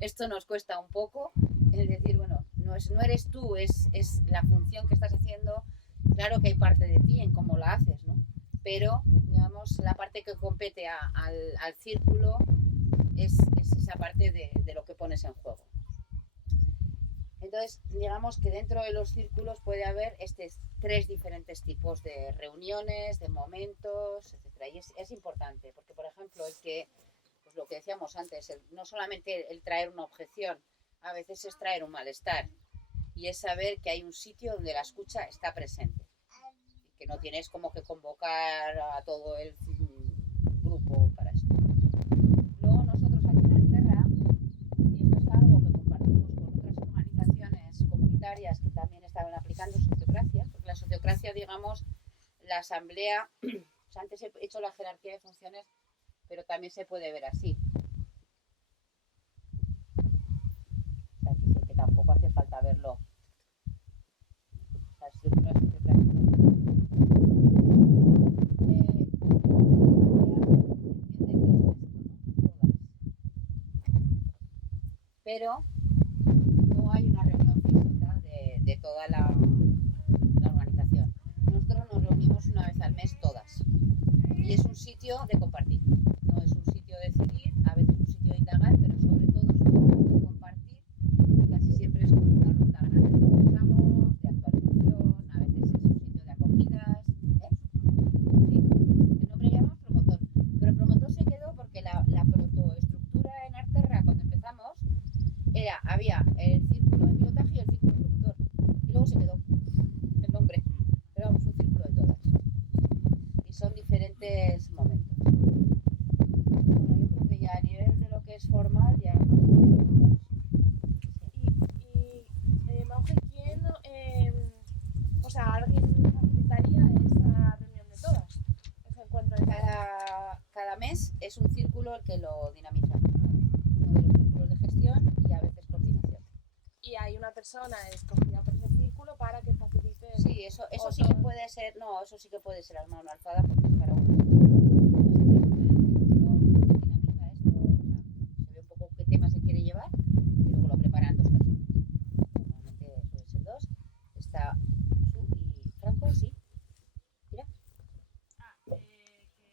esto nos cuesta un poco, el decir, bueno, no eres tú, es la función que estás haciendo. Claro que hay parte de ti en cómo la haces, ¿no? Pero, digamos, la parte que compete al círculo es esa parte de lo que pones en juego. Entonces, digamos que dentro de los círculos puede haber tres diferentes tipos de reuniones, de momentos, etc. Y es importante, porque, por ejemplo, pues lo que decíamos antes, no solamente el traer una objeción, a veces es traer un malestar, y es saber que hay un sitio donde la escucha está presente. Que no tienes como que convocar a todo el grupo para esto. Luego nosotros aquí en Arterra, y esto es algo que compartimos con otras organizaciones comunitarias que también estaban aplicando sociocracia, porque la sociocracia, digamos, la asamblea, o sea, antes he hecho la jerarquía de funciones, pero también se puede ver así. O sea, que tampoco hace falta verlo. La estructura sociocrática. Pero no hay una reunión física de toda la organización. Nosotros nos reunimos una vez al mes todas. Y es un sitio de compartir. No es un sitio de decidir, a veces un sitio de indagar, pero sobre todo es un sitio de compartir son diferentes momentos. Bueno, yo creo que ya a nivel de lo que es formal, ya más o menos. Mauge, ¿quién, o sea, alguien facilitaría esa reunión de todas? Ese encuentro de todas. Cada mes es un círculo el que lo dinamiza. Uno de los círculos de gestión y a veces coordinación. Y hay una persona escogida por ese círculo para que facilite. Sí, eso o sí que todo. puede ser, no, eso sí que puede ser armar una alzada porque es para una. Se pregunta en el círculo, ¿quién dinamiza esto? O sea, se ve un poco qué tema se quiere llevar y luego lo preparan dos personas. Normalmente suelen ser dos. Está Su y Franco, sí. Mira. Que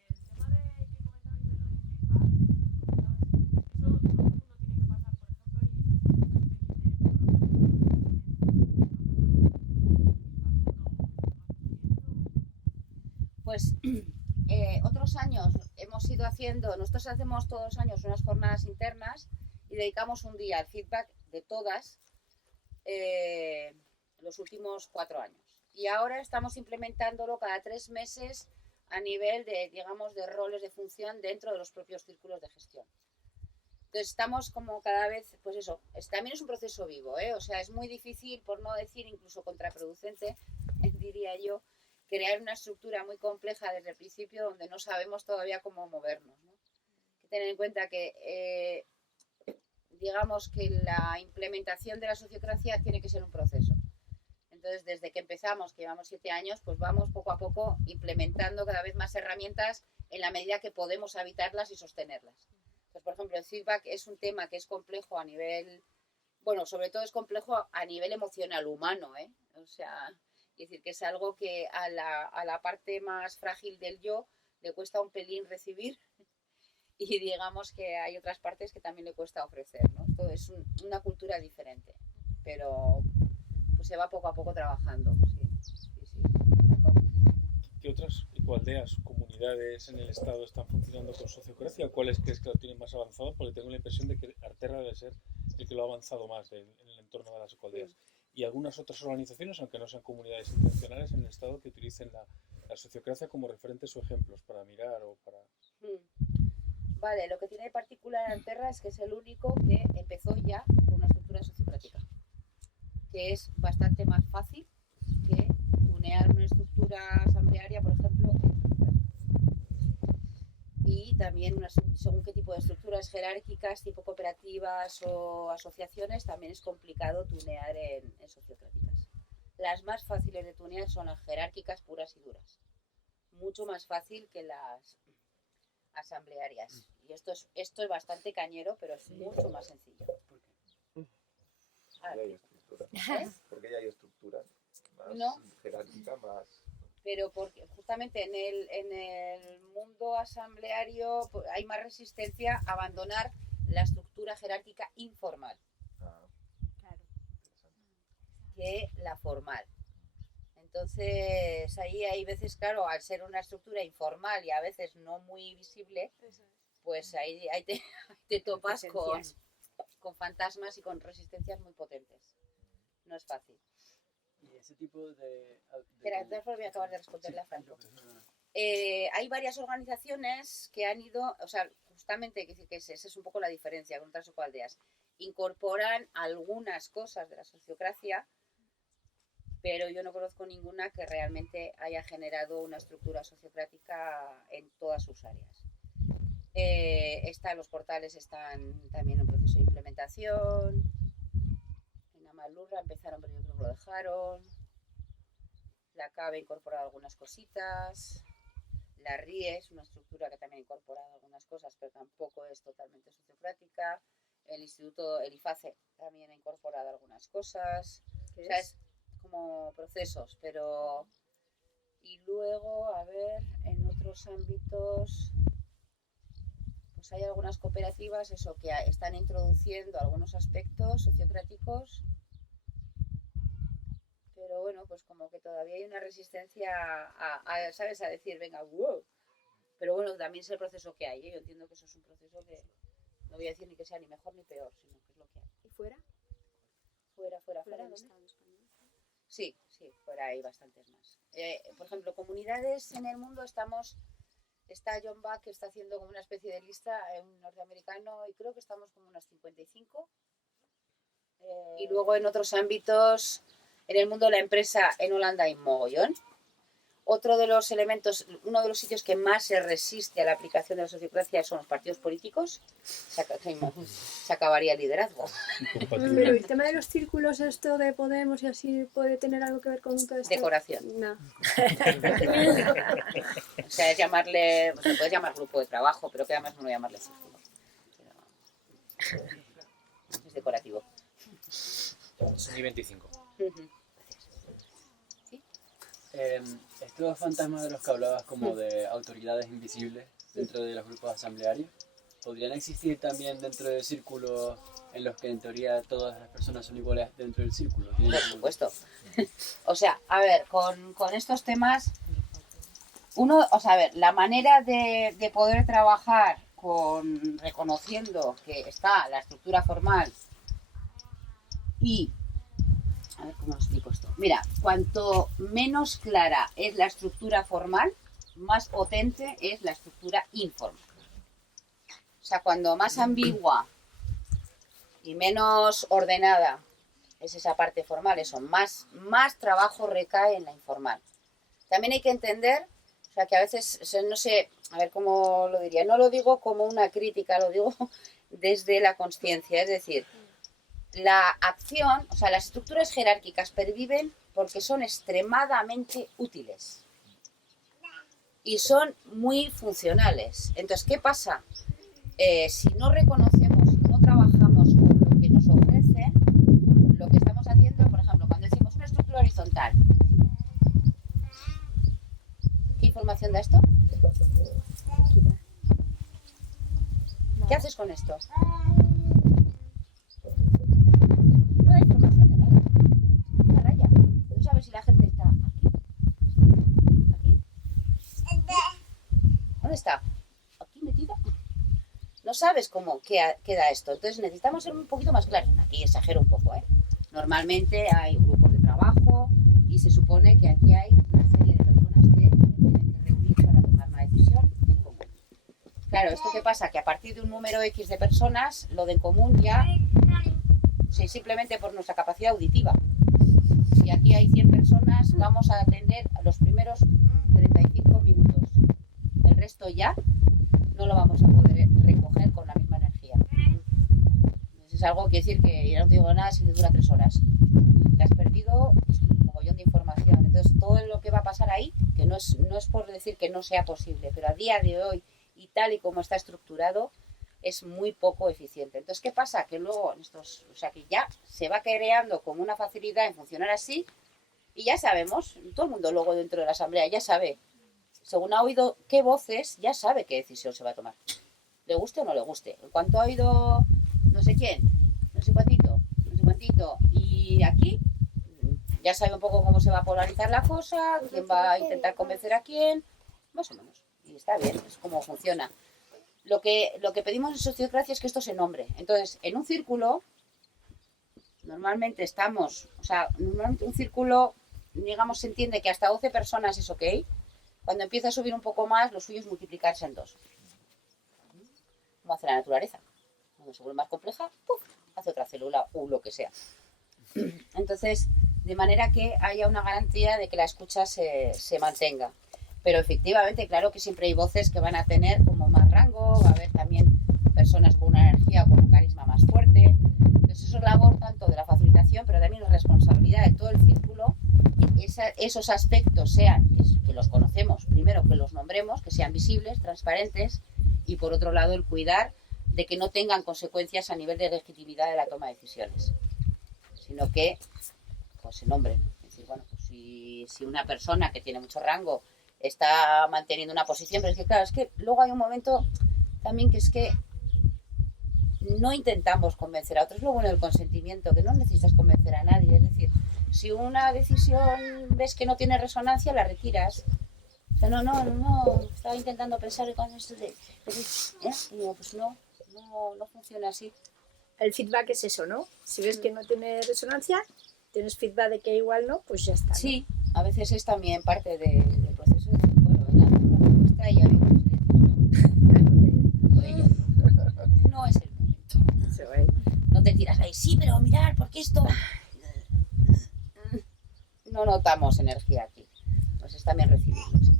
el tema de que comentabais de lo de feedback, eso todo el mundo tiene que pasar, por ejemplo, hay una Pues otros años hemos ido haciendo, nosotros hacemos todos los años unas jornadas internas y dedicamos un día al feedback de todas los últimos 4 años. Y ahora estamos implementándolo cada 3 meses a nivel de, digamos, de roles de función dentro de los propios círculos de gestión. Entonces estamos como cada vez, pues eso, también es un proceso vivo, ¿eh? O sea, es muy difícil, por no decir incluso contraproducente, diría yo, crear una estructura muy compleja desde el principio donde no sabemos todavía cómo movernos, ¿no? Hay que tener en cuenta que, digamos que la implementación de la sociocracia tiene que ser un proceso. Entonces, desde que empezamos, que llevamos 7 años, pues vamos poco a poco implementando cada vez más herramientas en la medida que podemos habitarlas y sostenerlas. Pues, por ejemplo, el feedback es un tema que es complejo a nivel, bueno, sobre todo es complejo a nivel emocional humano, ¿eh? O sea, es decir, que es algo que a la parte más frágil del yo le cuesta un pelín recibir y digamos que hay otras partes que también le cuesta ofrecer, ¿no? Esto es una cultura diferente, pero pues se va poco a poco trabajando, sí. ¿Qué otras ecoaldeas, comunidades en el Estado están funcionando con sociocracia? ¿Cuáles crees que lo tienen más avanzado? Porque tengo la impresión de que Arterra debe ser el que lo ha avanzado más en el entorno de las ecoaldeas. Y algunas otras organizaciones, aunque no sean comunidades intencionales en el Estado, que utilicen la sociocracia como referentes o ejemplos para mirar o para... Vale, lo que tiene de particular Arterra es que es el único que empezó ya con una estructura sociocrática, que es bastante más fácil que tunear una estructura asamblearia, por ejemplo, y también según qué tipo de estructuras jerárquicas, tipo cooperativas o asociaciones, también es complicado tunear en sociocráticas. Las más fáciles de tunear son las jerárquicas puras y duras, mucho más fácil que las asamblearias. Y esto es bastante cañero, pero es mucho más sencillo. Porque hay estructuras. Porque ya hay estructuras más No. jerárquicas, más... Pero porque justamente en el mundo asambleario pues, hay más resistencia a abandonar la estructura jerárquica informal que la formal. Entonces ahí hay veces, claro, al ser una estructura informal y a veces no muy visible, pues ahí te topas con fantasmas y con resistencias muy potentes. No es fácil. Y ese tipo de Espera, entonces voy a acabar de responderle a Franco. Hay varias organizaciones que han ido, o sea, justamente, que esa es un poco la diferencia con otras ecoaldeas, incorporan algunas cosas de la sociocracia, pero yo no conozco ninguna que realmente haya generado una estructura sociocrática en todas sus áreas. Los portales están también en proceso de implementación. En Amalurra empezaron, pero yo creo que lo dejaron. La CABE ha incorporado algunas cositas. La RIE es una estructura que también ha incorporado algunas cosas, pero tampoco es totalmente sociocrática. El IFACE también ha incorporado algunas cosas. O sea, es como procesos, pero... Y luego, a ver, en otros ámbitos... Pues hay algunas cooperativas que están introduciendo algunos aspectos sociocráticos, pero bueno, pues como que todavía hay una resistencia ¿sabes? A decir, venga, wow. Pero bueno, también es el proceso que hay, ¿eh? Yo entiendo que eso es un proceso que no voy a decir ni que sea ni mejor ni peor, sino que es lo que hay. ¿Y fuera? Fuera, ¿Fuera del ¿dónde? Estado español? Sí, por ahí bastantes más. Por ejemplo, comunidades en el mundo está John Buck, que está haciendo como una especie de lista, un norteamericano, y creo que estamos como unas 55. Y luego en otros ámbitos, en el mundo de la empresa, en Holanda hay mogollón. Otro de los elementos, uno de los sitios que más se resiste a la aplicación de la sociocracia son los partidos políticos. Se acabaría el liderazgo. Pero el tema de los círculos, esto de Podemos y así, ¿puede tener algo que ver con todo esto? Decoración. No. O sea, es llamarle, pues le puedes llamar grupo de trabajo, pero que además no llamarle círculo. Pero es decorativo. Son y 25. Ujú. Estos fantasmas de los que hablabas como de autoridades invisibles dentro de los grupos asamblearios, ¿podrían existir también dentro de círculos en los que en teoría todas las personas son iguales dentro del círculo? Por supuesto. O sea, a ver, con estos temas, la manera de poder trabajar reconociendo que está la estructura formal y... A ver cómo explico esto. Mira, cuanto menos clara es la estructura formal, más potente es la estructura informal. O sea, cuando más ambigua y menos ordenada es esa parte formal, eso, más trabajo recae en la informal. También hay que entender, o sea, que a veces, no sé, a ver cómo lo diría, no lo digo como una crítica, lo digo desde la consciencia, es decir, la acción, o sea, las estructuras jerárquicas perviven porque son extremadamente útiles y son muy funcionales. Entonces, ¿qué pasa? Si no reconocemos, si no trabajamos con lo que nos ofrecen, lo que estamos haciendo, por ejemplo, cuando decimos una estructura horizontal, ¿qué información da esto? ¿Qué haces con esto? No da información de nada. Una raya. No sabes si la gente está aquí. ¿Dónde está? ¿Aquí metida? No sabes cómo queda esto. Entonces necesitamos ser un poquito más claros. Aquí exagero un poco, ¿eh? Normalmente hay grupos de trabajo y se supone que aquí hay una serie de personas que tienen que reunir para tomar una decisión en común. Claro, ¿esto qué pasa? Que a partir de un número X de personas, lo de en común ya, sí, simplemente por nuestra capacidad auditiva. Si aquí hay 100 personas, vamos a atender a los primeros 35 minutos. El resto ya no lo vamos a poder recoger con la misma energía. Entonces es algo que decir que ya no te digo nada si te dura 3 horas. Te has perdido un mogollón de información. Entonces todo lo que va a pasar ahí, que no es por decir que no sea posible, pero a día de hoy y tal y como está estructurado, es muy poco eficiente. Entonces, ¿qué pasa? Que luego que ya se va creando como una facilidad en funcionar así y ya sabemos, todo el mundo luego dentro de la asamblea ya sabe, según ha oído qué voces, ya sabe qué decisión se va a tomar. Le guste o no le guste. En cuanto ha oído no sé quién, no sé cuántito, y aquí ya sabe un poco cómo se va a polarizar la cosa, quién va a intentar convencer a quién, más o menos. Y está bien, es como funciona. Lo que pedimos en sociocracia es que esto se nombre. Entonces, en un círculo, normalmente un círculo, digamos, se entiende que hasta 12 personas es ok. Cuando empieza a subir un poco más, lo suyo es multiplicarse en 2. Como hace la naturaleza. Cuando se vuelve más compleja, ¡puf!, hace otra célula o lo que sea. Entonces, de manera que haya una garantía de que la escucha se mantenga. Pero efectivamente, claro que siempre hay voces que van a tener como más rango, va a haber también personas con una energía o con un carisma más fuerte. Entonces eso es labor tanto de la facilitación, pero también es responsabilidad de todo el círculo que esos aspectos sean, que los conocemos, primero que los nombremos, que sean visibles, transparentes, y por otro lado el cuidar de que no tengan consecuencias a nivel de legitimidad de la toma de decisiones, sino que pues se nombren. Es decir, bueno, pues si una persona que tiene mucho rango está manteniendo una posición, pero es que claro, es que luego hay un momento también que es que no intentamos convencer a otros. Lo bueno del consentimiento, que no necesitas convencer a nadie. Es decir, si una decisión ves que no tiene resonancia, la retiras. O sea, no, estaba intentando pensar y cuando esto y digo, pues no funciona así. El feedback es eso, ¿no? Si ves que no tiene resonancia, tienes feedback de que igual no, pues ya está, ¿no? Sí, a veces es también parte del proceso de decir, bueno, venga, haz una propuesta y ya viene el silencio. No es el momento. Se va a ir. No te tiras ahí, sí, pero mirar, porque esto... No notamos energía aquí. Pues es también recibirlo. Sí.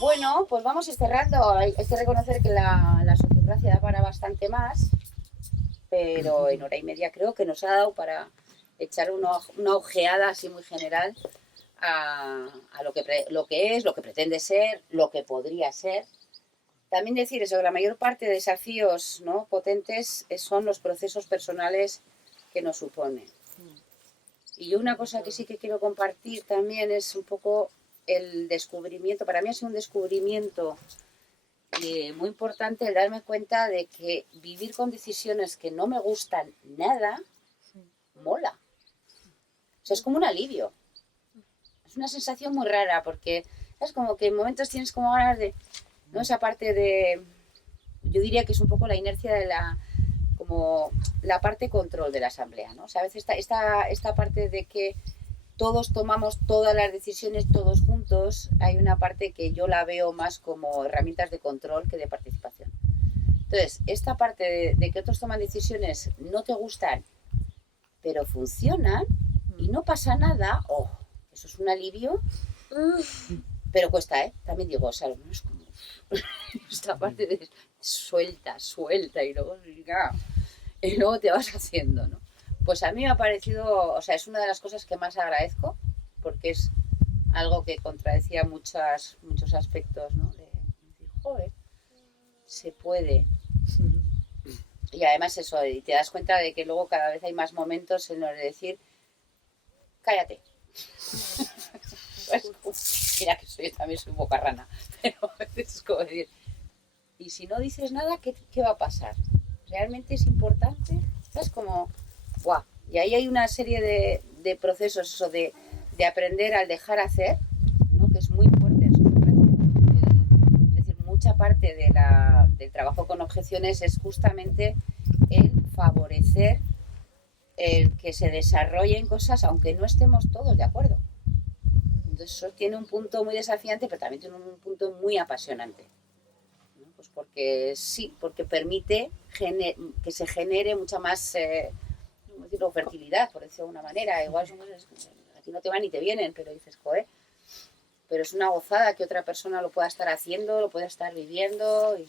Bueno, pues vamos a ir cerrando. Hay que reconocer que la sociocracia da para bastante más, pero en hora y media creo que nos ha dado para echar una ojeada así muy general a lo que es, lo que pretende ser, lo que podría ser. También decir eso, que la mayor parte de desafíos, ¿no?, potentes son los procesos personales que nos supone. Y yo una cosa que sí que quiero compartir también es un poco el descubrimiento. Para mí ha sido un descubrimiento muy importante el darme cuenta de que vivir con decisiones que no me gustan nada mola. O sea, es como un alivio. Es una sensación muy rara porque es como que en momentos tienes como ganas de... ¿no? Esa parte de... Yo diría que es un poco la inercia de como la parte control de la asamblea, ¿no? O sea, a veces esta parte de que todos tomamos todas las decisiones todos juntos, hay una parte que yo la veo más como herramientas de control que de participación. Entonces, esta parte de que otros toman decisiones no te gustan, pero funcionan y no pasa nada, oh, eso es un alivio, pero cuesta, ¿eh? También digo, o sea, no es como esta parte de suelta y luego te vas haciendo, ¿no? Pues a mí me ha parecido, o sea, es una de las cosas que más agradezco, porque es algo que contradecía muchos aspectos, ¿no? De decir, joder, se puede. Y además eso, y te das cuenta de que luego cada vez hay más momentos en los de decir, cállate. Mira que también soy bocarrana, pero a veces es como decir, y si no dices nada, ¿qué va a pasar? ¿Realmente es importante? Es como, ¡guau! Y ahí hay una serie de procesos, eso de aprender al dejar hacer, ¿no? Que es muy fuerte en sociocracia. Es decir, mucha parte del trabajo con objeciones es justamente el favorecer el que se desarrollen cosas aunque no estemos todos de acuerdo. Entonces eso tiene un punto muy desafiante, pero también tiene un punto muy apasionante, ¿no? Pues porque sí, porque permite que se genere mucha más ¿cómo decirlo? Fertilidad, por decirlo de alguna manera. Igual son cosas que a ti no te van ni te vienen, pero dices, joder, pero es una gozada que otra persona lo pueda estar haciendo, lo pueda estar viviendo, y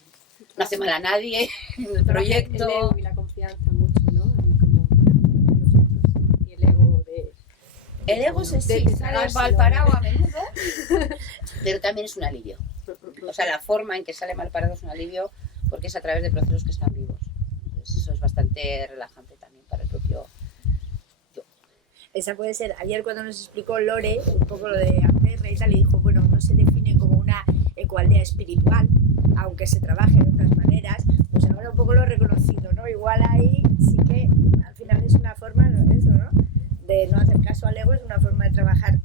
no hace mal a nadie en el proyecto. El ego y la confianza mucho, ¿no? Como nosotros y el ego de... El ego sí sale mal parado a menudo, pero también es un alivio. O sea, la forma en que sale mal parado es un alivio porque es a través de procesos que están vivos. Entonces eso es bastante relajante también para el propio yo. Esa puede ser, ayer cuando nos explicó Lore un poco lo de Aperre y tal, y dijo, bueno, no se define como una ecualdea espiritual, aunque se trabaje de otras maneras, pues ahora un poco lo he reconocido, ¿no? Igual ahí sí que al final es una forma, ¿no? Eso, ¿no? De no hacer caso al ego, es una forma de trabajar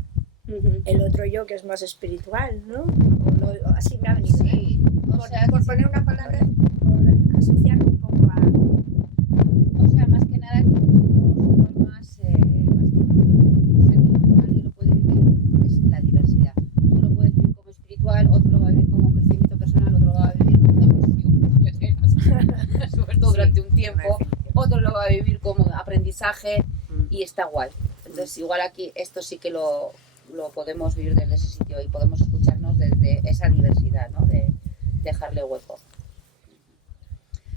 el otro yo que es más espiritual, ¿no? O así me ha venido, ¿eh? Sí, o sea, por poner una palabra, por asociar un poco a... O sea, más que nada que somos más que si alguien lo puede vivir, es la diversidad. Tú lo puedes vivir como espiritual, otro lo va a vivir como crecimiento personal, otro lo va a vivir como una gestión, sobre todo durante un tiempo, otro lo va a vivir como aprendizaje y está guay. Entonces igual aquí esto sí que lo podemos vivir desde ese sitio y podemos escucharnos desde esa diversidad, ¿no? De dejarle hueco.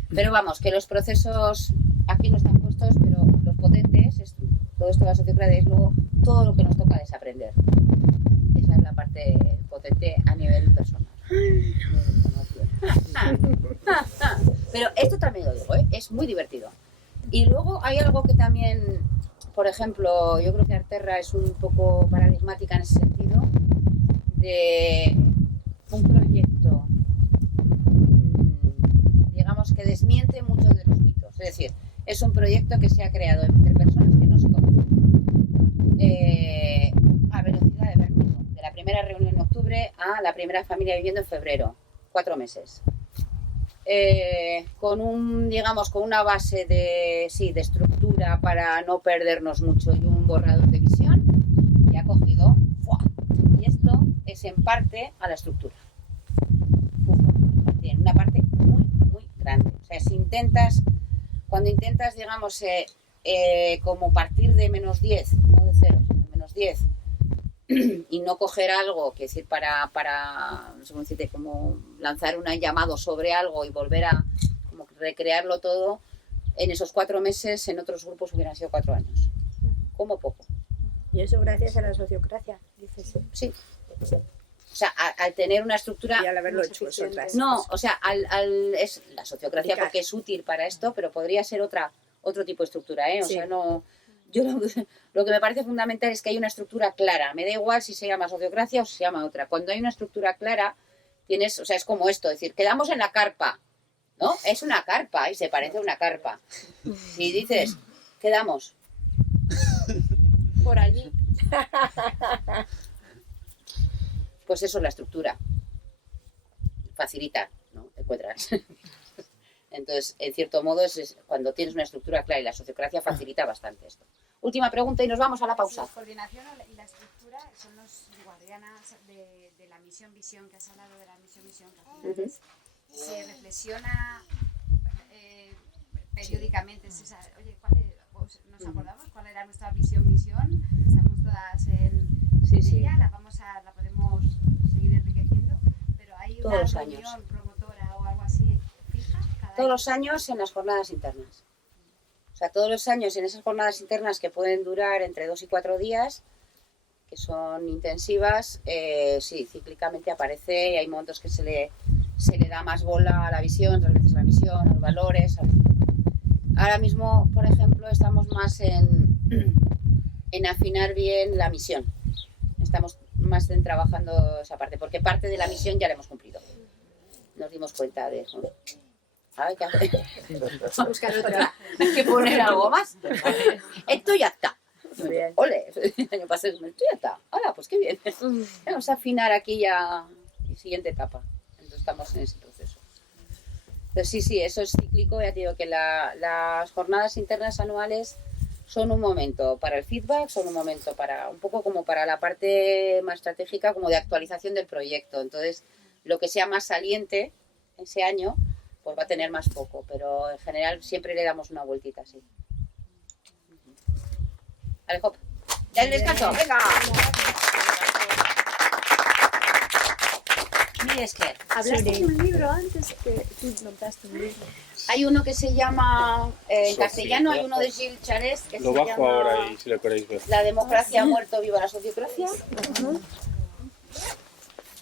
Pero vamos, que los procesos aquí no están puestos, pero los potentes, todo esto de la sociocracia es luego todo lo que nos toca desaprender. Esa es la parte potente a nivel personal. Pero esto también lo digo, ¿eh? Es muy divertido. Y luego hay algo que también, por ejemplo, yo creo que Arterra es un poco paradigmática en ese sentido, de un proyecto, digamos, que desmiente muchos de los mitos. Es decir, es un proyecto que se ha creado entre personas que no se conocen. A velocidad de vértigo. De la primera reunión en octubre a la primera familia viviendo en febrero. 4 meses. Con una base de estructura para no perdernos mucho y un un borrador de visión y ha cogido, ¡fua! Y esto es en parte a la estructura. Tiene una parte muy, muy grande. O sea, cuando intentas, digamos, como partir de -10, no de 0, sino de -10, y no coger algo, que decir, para no sé cómo decirte, como lanzar un llamado sobre algo y volver a como recrearlo todo, en esos 4 meses, en otros grupos hubieran sido 4 años. Como poco. Y eso gracias a la sociocracia, dices. Sí. O sea, al tener una estructura... Y al haberlo hecho vosotras. No, o sea, es la sociocracia porque es útil para esto, pero podría ser otro tipo de estructura, ¿eh? O sea, no... Yo lo que me parece fundamental es que hay una estructura clara. Me da igual si se llama sociocracia o si se llama otra. Cuando hay una estructura clara, o sea, es como esto, es decir, quedamos en la carpa, ¿no? Es una carpa y se parece a una carpa. Si dices, quedamos por allí, pues eso es la estructura. Facilita, ¿no? Te encuentras. Entonces, en cierto modo, es cuando tienes una estructura clara y la sociocracia facilita bastante esto. Última pregunta y nos vamos a la pausa. La coordinación y la estructura son los guardianas de la misión-visión, que has hablado de la misión-visión. Se reflexiona periódicamente. Oye, ¿nos acordamos cuál era nuestra misión-visión? Estamos todas en ella, la podemos seguir enriqueciendo, pero hay una reunión promotora o algo así fija. Todos los años en las jornadas internas. O sea, todos los años en esas jornadas internas que pueden durar entre 2 y 4 días, que son intensivas, sí, cíclicamente aparece y hay momentos que se le da más bola a la visión, otras veces a la misión, a los valores. Ahora mismo, por ejemplo, estamos más en afinar bien la misión. Estamos más trabajando esa parte, porque parte de la misión ya la hemos cumplido. Nos dimos cuenta de eso. Hay que buscar otra. Hay que poner algo más. Esto ya está. Ole, el año pasado esto ya está. Hola, pues qué bien. Vamos a afinar aquí ya la siguiente etapa. Entonces estamos en ese proceso. Entonces sí, eso es cíclico. Ya te digo que las jornadas internas anuales son un momento para el feedback, son un momento para un poco como para la parte más estratégica, como de actualización del proyecto. Entonces, lo que sea más saliente ese año, pues va a tener más foco, pero en general siempre le damos una vueltita así. Vale, hop. Ya el descanso, venga. Hablaste de un libro antes que tú nombraste un libro. Hay uno que se llama, en castellano hay uno de Gilles Charest que lo se bajo llama ahora y si lo queréis ver. La democracia ha muerto, viva la sociocracia.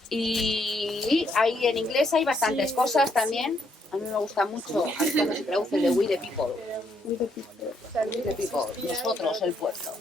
Y hay, en inglés hay bastantes cosas también. A mí me gusta mucho cómo se traduce el de We the People. We the People. Nosotros, el pueblo.